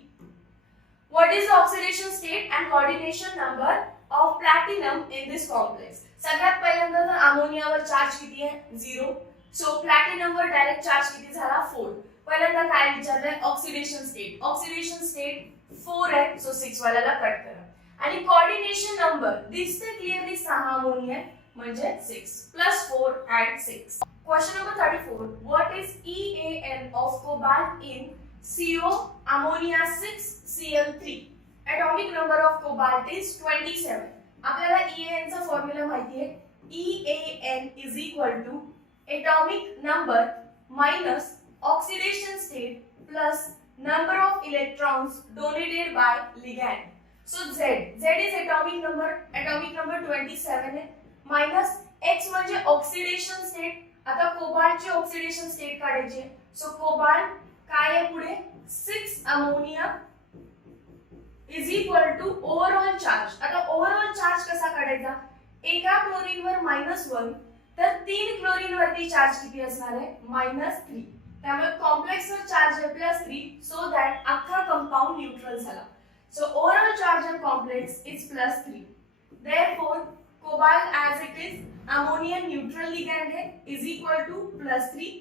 What is the oxidation state and coordination number of platinum in this complex? सगळ्यात पहिल्यांदा तर अमोनियावर चार्ज किती आहे 0. सो प्लॅटिनमवर डायरेक्ट चार्ज किती झाला 4. पहिल्यांदा काय विचारलंय ऑक्सिडेशन स्टेट. ऑक्सिडेशन स्टेट 4 आहे सो 6 वाल्याला कट करा. आणि कोऑर्डिनेशन नंबर दिसते क्लिअरली 6 अमोनिया म्हणजे 6 plus 4 add 6. Question number 34. What is EAN of cobalt in CO ammonia 6 Cl3? atomic number of cobalt is 27. आपल्याला EAN चा फॉर्म्युला माहिती आहे. EAN is equal to atomic number minus oxidation state plus number of electrons donated by ligand. So Z is atomic number 27 आहे minus X म्हणजे oxidation state. आता कोबाल्टची ऑक्सिडेशन स्टेट काढायची. सो कोबाल्ट काय आहे पुढे 6 ammonia is equal to overall charge. आता ओव्हरऑल चार्ज कसा काढायचा. एका क्लोरीनवर -1 तर 3 क्लोरीन वरती चार्ज किती असणार आहे -3. त्यामुळे कॉम्प्लेक्स वर चार्ज आहे +3 सो दॅट अख्खा कंपाऊंड न्यूट्रल झाला. So overall charge on complex is +3. Therefore cobalt as it is ammonia neutral ligand आहे is equal to +3.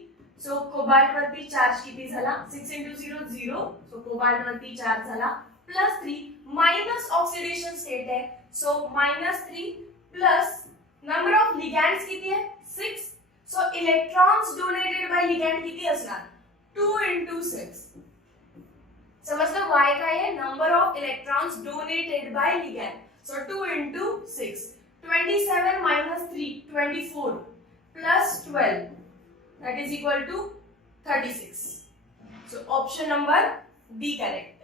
So cobalt वरती चार्ज किती झाला 6 × 0 0. सो कोबाल्ट वरती चार्ज झाला +3 माइनस ऑक्सिडेशन स्टेट है so -3 plus number of ligands किती है 6. So electrons donated bye ligand किती असणार 2 × 6. समजलं y काय आहे number of electrons donated bye ligand. So 2 × 6 27 - 3 24 plus 12 that is equal to 36. So option number D correct.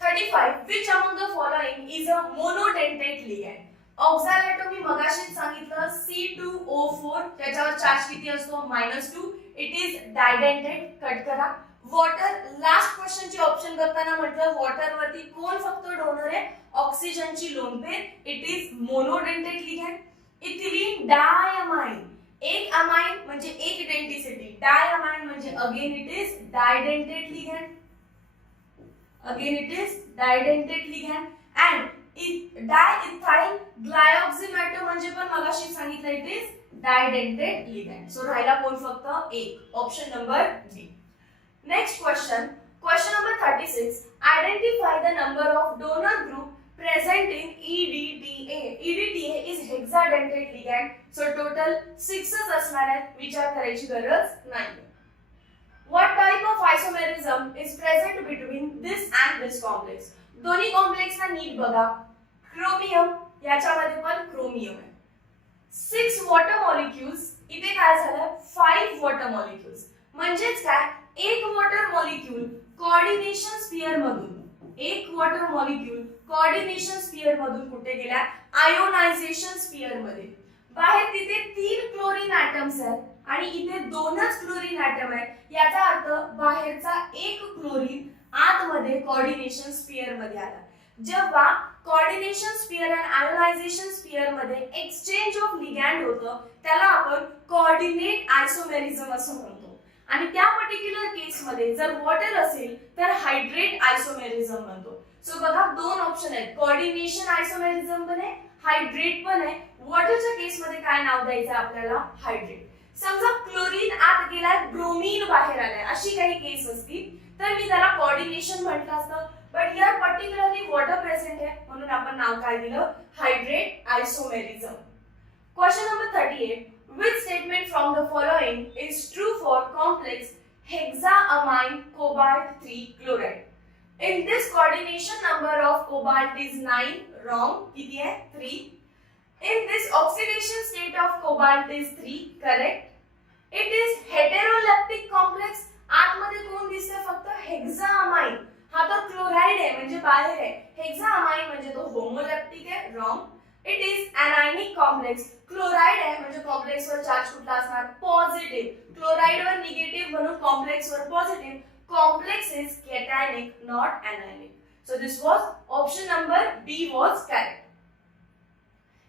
35. Which among the following is a monodentate ligand? Oxalato मी मगाशीच सांगितलं C2O4 त्याच्यावर चार्ज किती असतो -2. It is didentate. कट करा. वॉटर लास्ट क्वेश्चन ची ऑप्शन करताना म्हटलं वॉटर वरती कोण फक्त डोनर आहे ऑक्सिजनची lone pair. It is monodentate ligand. Ethylene diamine एक अमाइन म्हणजे एक इडेंटिसिटी, डायअमाइन म्हणजे again it is didentate ligand, again it is didentate ligand. And diethyl glyoximato म्हणजे पण मगाशी सांगितलं it is didentate ligand. So राहिला कोण फक्त एक, option number D. Next question, question number 36. Identify the number of donor group present in EDTA. EDTA is hexadentate ligand. So total 6 असणार आहेत, विचार करायची गरज नाही. What type of isomerism is present between this and this complex? दोन्ही कॉम्प्लेक्सला नीट बघा. क्रोमियम, याच्यामध्ये पण क्रोमियम आहे. 6 वॉटर मॉलिक्युल्स, इथे काय झालं 5 वॉटर मॉलिक्युल्स. म्हणजेच काय, एक वॉटर मॉलिक्यूल कोऑर्डिनेशन स्फियर मधून, एक वॉटर मॉलिक्यूल कोऑर्डिनेशन स्फियर मधून कुठे गेला, आयोनायझेशन स्फियर मध्ये. बाहेर तिथे 3 क्लोरीन ॲटम्स आहेत आणि इथे 2च क्लोरीन ॲटम आहेत. याचा अर्थ बाहेरचा एक क्लोरीन आतमध्ये कोऑर्डिनेशन स्फियर मध्ये आला. जेव्हा कोऑर्डिनेशन स्फियर आणि आयोनायझेशन स्फियर मध्ये एक्सचेंज ऑफ लिगॅंड होतं, त्याला आपण कोऑर्डिनेट आयसोमेरिझम असं म्हणतो. आणि त्या पर्टिक्युलर केस मध्ये जर वॉटर असेल तर हायड्रेट आयसोमेरिझम म्हणतो. सो बघा दोन ऑप्शन आहेत, कोऑर्डिनेशन आयसोमेरिझम पण आहे, हायड्रेट पण आहे. वॉटरच्या केस मध्ये काय नाव द्यायचं आपल्याला, हायड्रेट. समजा क्लोरीन आत गेलाय, ब्रोमीन बाहेर आलाय, अशी काही केस असती तर मी त्याला कोऑर्डिनेशन म्हटलं असतं. But here particularly water present आहे म्हणून आपण नाव काय दिलं, hydrate isomerism. Question number 38. Which statement from the following is true for complex hexaamine cobalt 3 chloride? In this coordination number of cobalt is 9, wrong, किती आहे 3. In this oxidation state of cobalt is 3, correct. It is heteroleptic complex. आतमध्ये कोण दिसतंय फक्त हेक्साअमाइन, हा तर क्लोराइड आहे म्हणजे बाहेर आहे. हेक्साअमाइन म्हणजे तो होमोलेप्टिक आहे, wrong. It is anionic complex. Chloride आहे म्हणजे कॉम्प्लेक्स वर चार्ज कुठला असणार, पॉझिटिव्ह. क्लोराइड वर निगेटिव्ह म्हणून कॉम्प्लेक्स वर positive. Complex is cationic, not anionic. So this was option number B was correct.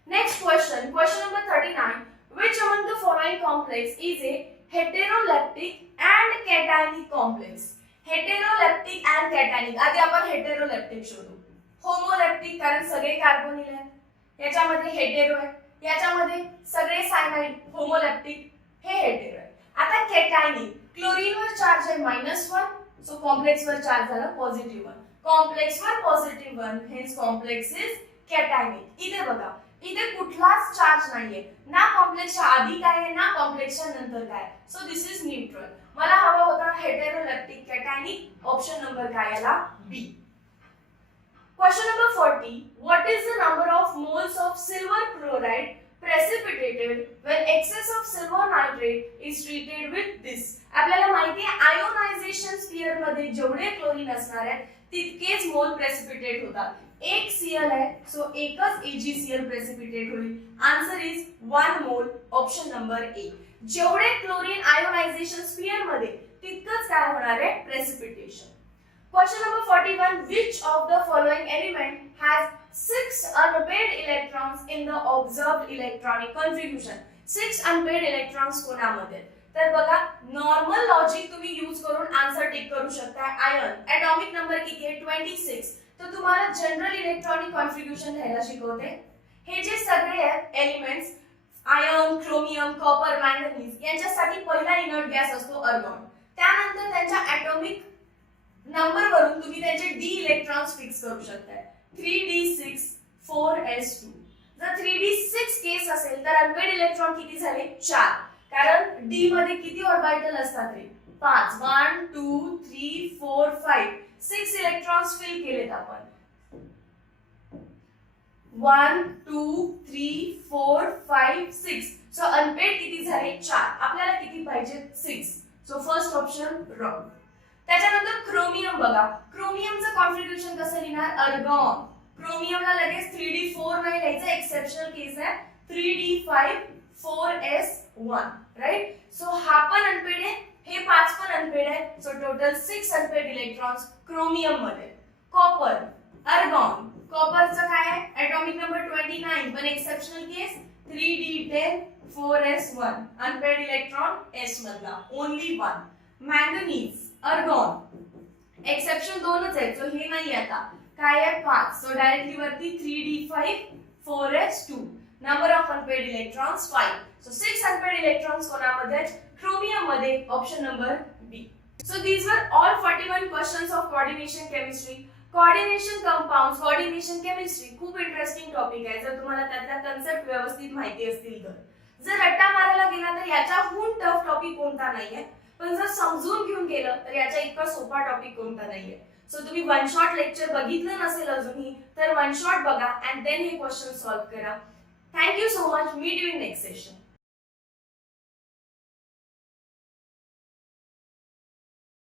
Next question, question number 39. Which among the following complex is a heteroleptic and cationic complex? Heteroleptic and cationic. आधी आपण heteroleptic शोधू. होमोलेप्टिक कारण सगळे कार्बोनिल आहेत, याच्यामध्ये हेटेरो आहे, याच्यामध्ये सगळे सायनाइड होमोलेप्टिक, हे हेटेरो आहे. आता कॅटायनिक, क्लोरीन वर चार्ज आहे -1, सो कॉम्प्लेक्स वर चार्ज झाला +1. कॉम्प्लेक्स वर +1, हेन्स कॉम्प्लेक्स इज कॅटायनिक. इथे बघा, इथे कुठलाच चार्ज नाहीये, ना कॉम्प्लेक्सच्या आधी काय आहे ना कॉम्प्लेक्सच्या नंतर काय. So this is neutral. मला हवा होता हेटेरोलेप्टिक कॅटायनिक, ऑप्शन नंबर काय आला, बी. Question number 40. What is the number of moles of silver chloride precipitated when excess of silver nitrate is treated with this? आपल्याला माहिती आहे आयोनायझेशन स्फियर मध्ये जेवढे क्लोरीन असणार आहेत तितकेच मोल प्रेसिपिटेट होतात. एक Cl आहे, सो एकच AgCl प्रेसिपिटेट होईल. आन्सर इज 1 मोल, ऑप्शन नंबर ए. जेवढे क्लोरीन आयोनायझेशन स्फियर मध्ये तितकंच काय होणार आहे, precipitation. Question number 41. Which of the following element has 6 unpaired electrons in the observed electronic configuration? 6 unpaired electrons कोणामध्ये? तर बघा, नॉर्मल लॉजिक तुम्ही यूज करून आन्सर टिक करू शकता. आयर्न, एटॉमिक नंबर किती आहे 26. तर तुम्हाला जनरल इलेक्ट्रॉनिक कॉन्फिगरेशन घ्यायला शिकवते. हे जे सगळे आहेत elements, iron, chromium, copper, manganese, यांच्यासाठी पहिला इनर्ट गॅस असतो आर्गॉन. त्यानंतर त्यांच्या एटॉमिक नंबर वरून तुम्ही त्याचे डी इलेक्ट्रॉन्स फिक्स करू शकता. 3d6 4s2. जर 3d6 केस असेल तर अनपेड इलेक्ट्रॉन किती झाले, 4. कारण डी मध्ये किती ऑर्बिटल असतात रे, 5. 1 2 3 4 5 6 इलेक्ट्रॉन्स फिल केलेत आपण. 1 2 3 4 5 6. सो अनपेड किती झाले, 4. आपल्याला किती पाहिजे, 6. So first option wrong. त्याच्यानंतर क्रोमियम बघा, क्रोमियमचं कॉन्फिगरेशन कसं लिहिणार, आर्गॉन. क्रोमियमला लगेच 3d4 नाही लिहायचं, एक्सेप्शनल केस आहे. 3d5 4s1, right. सो हा पण अनपेड आहे, हे 5 पण अनपेड आहे. So total 6 unpaired electrons chromium मध्ये. Copper, argon. कॉपरचं काय आहे, एटॉमिक नंबर 29 पण exceptional case 3d10 4s1 unpaired electron s मधला only one. Manganese, argon exception दोनच आहेत, सो हे नाही आता. काय आहे 5, सो डायरेक्टली वरती 3d5 4s2. Number of unpaired electrons 5, so 6 unpaired electrons कोणामध्ये आहेत? क्रोमियम मध्ये. Option number B. So these were all 41 questions of coordination chemistry. Coordination compounds, coordination chemistry खूप इंटरेस्टिंग टॉपिक आहे जर तुम्हाला त्यातल्या कन्सेप्ट व्यवस्थित माहिती असतील तर. जर रट्टा मारायला गेला तर याच्याहून टफ टॉपिक कोणता नाहीये, पण जर समजून घेऊन केलं तर याच्या इतका सोपा टॉपिक कोणता नाहीये. सो तुम्ही वन शॉट लेक्चर बघितलं नसेल अजूनही तर वन शॉट बघा अँड देन हे क्वेश्चन सॉल्व्ह करा. Thank you so much. Meet you in next session.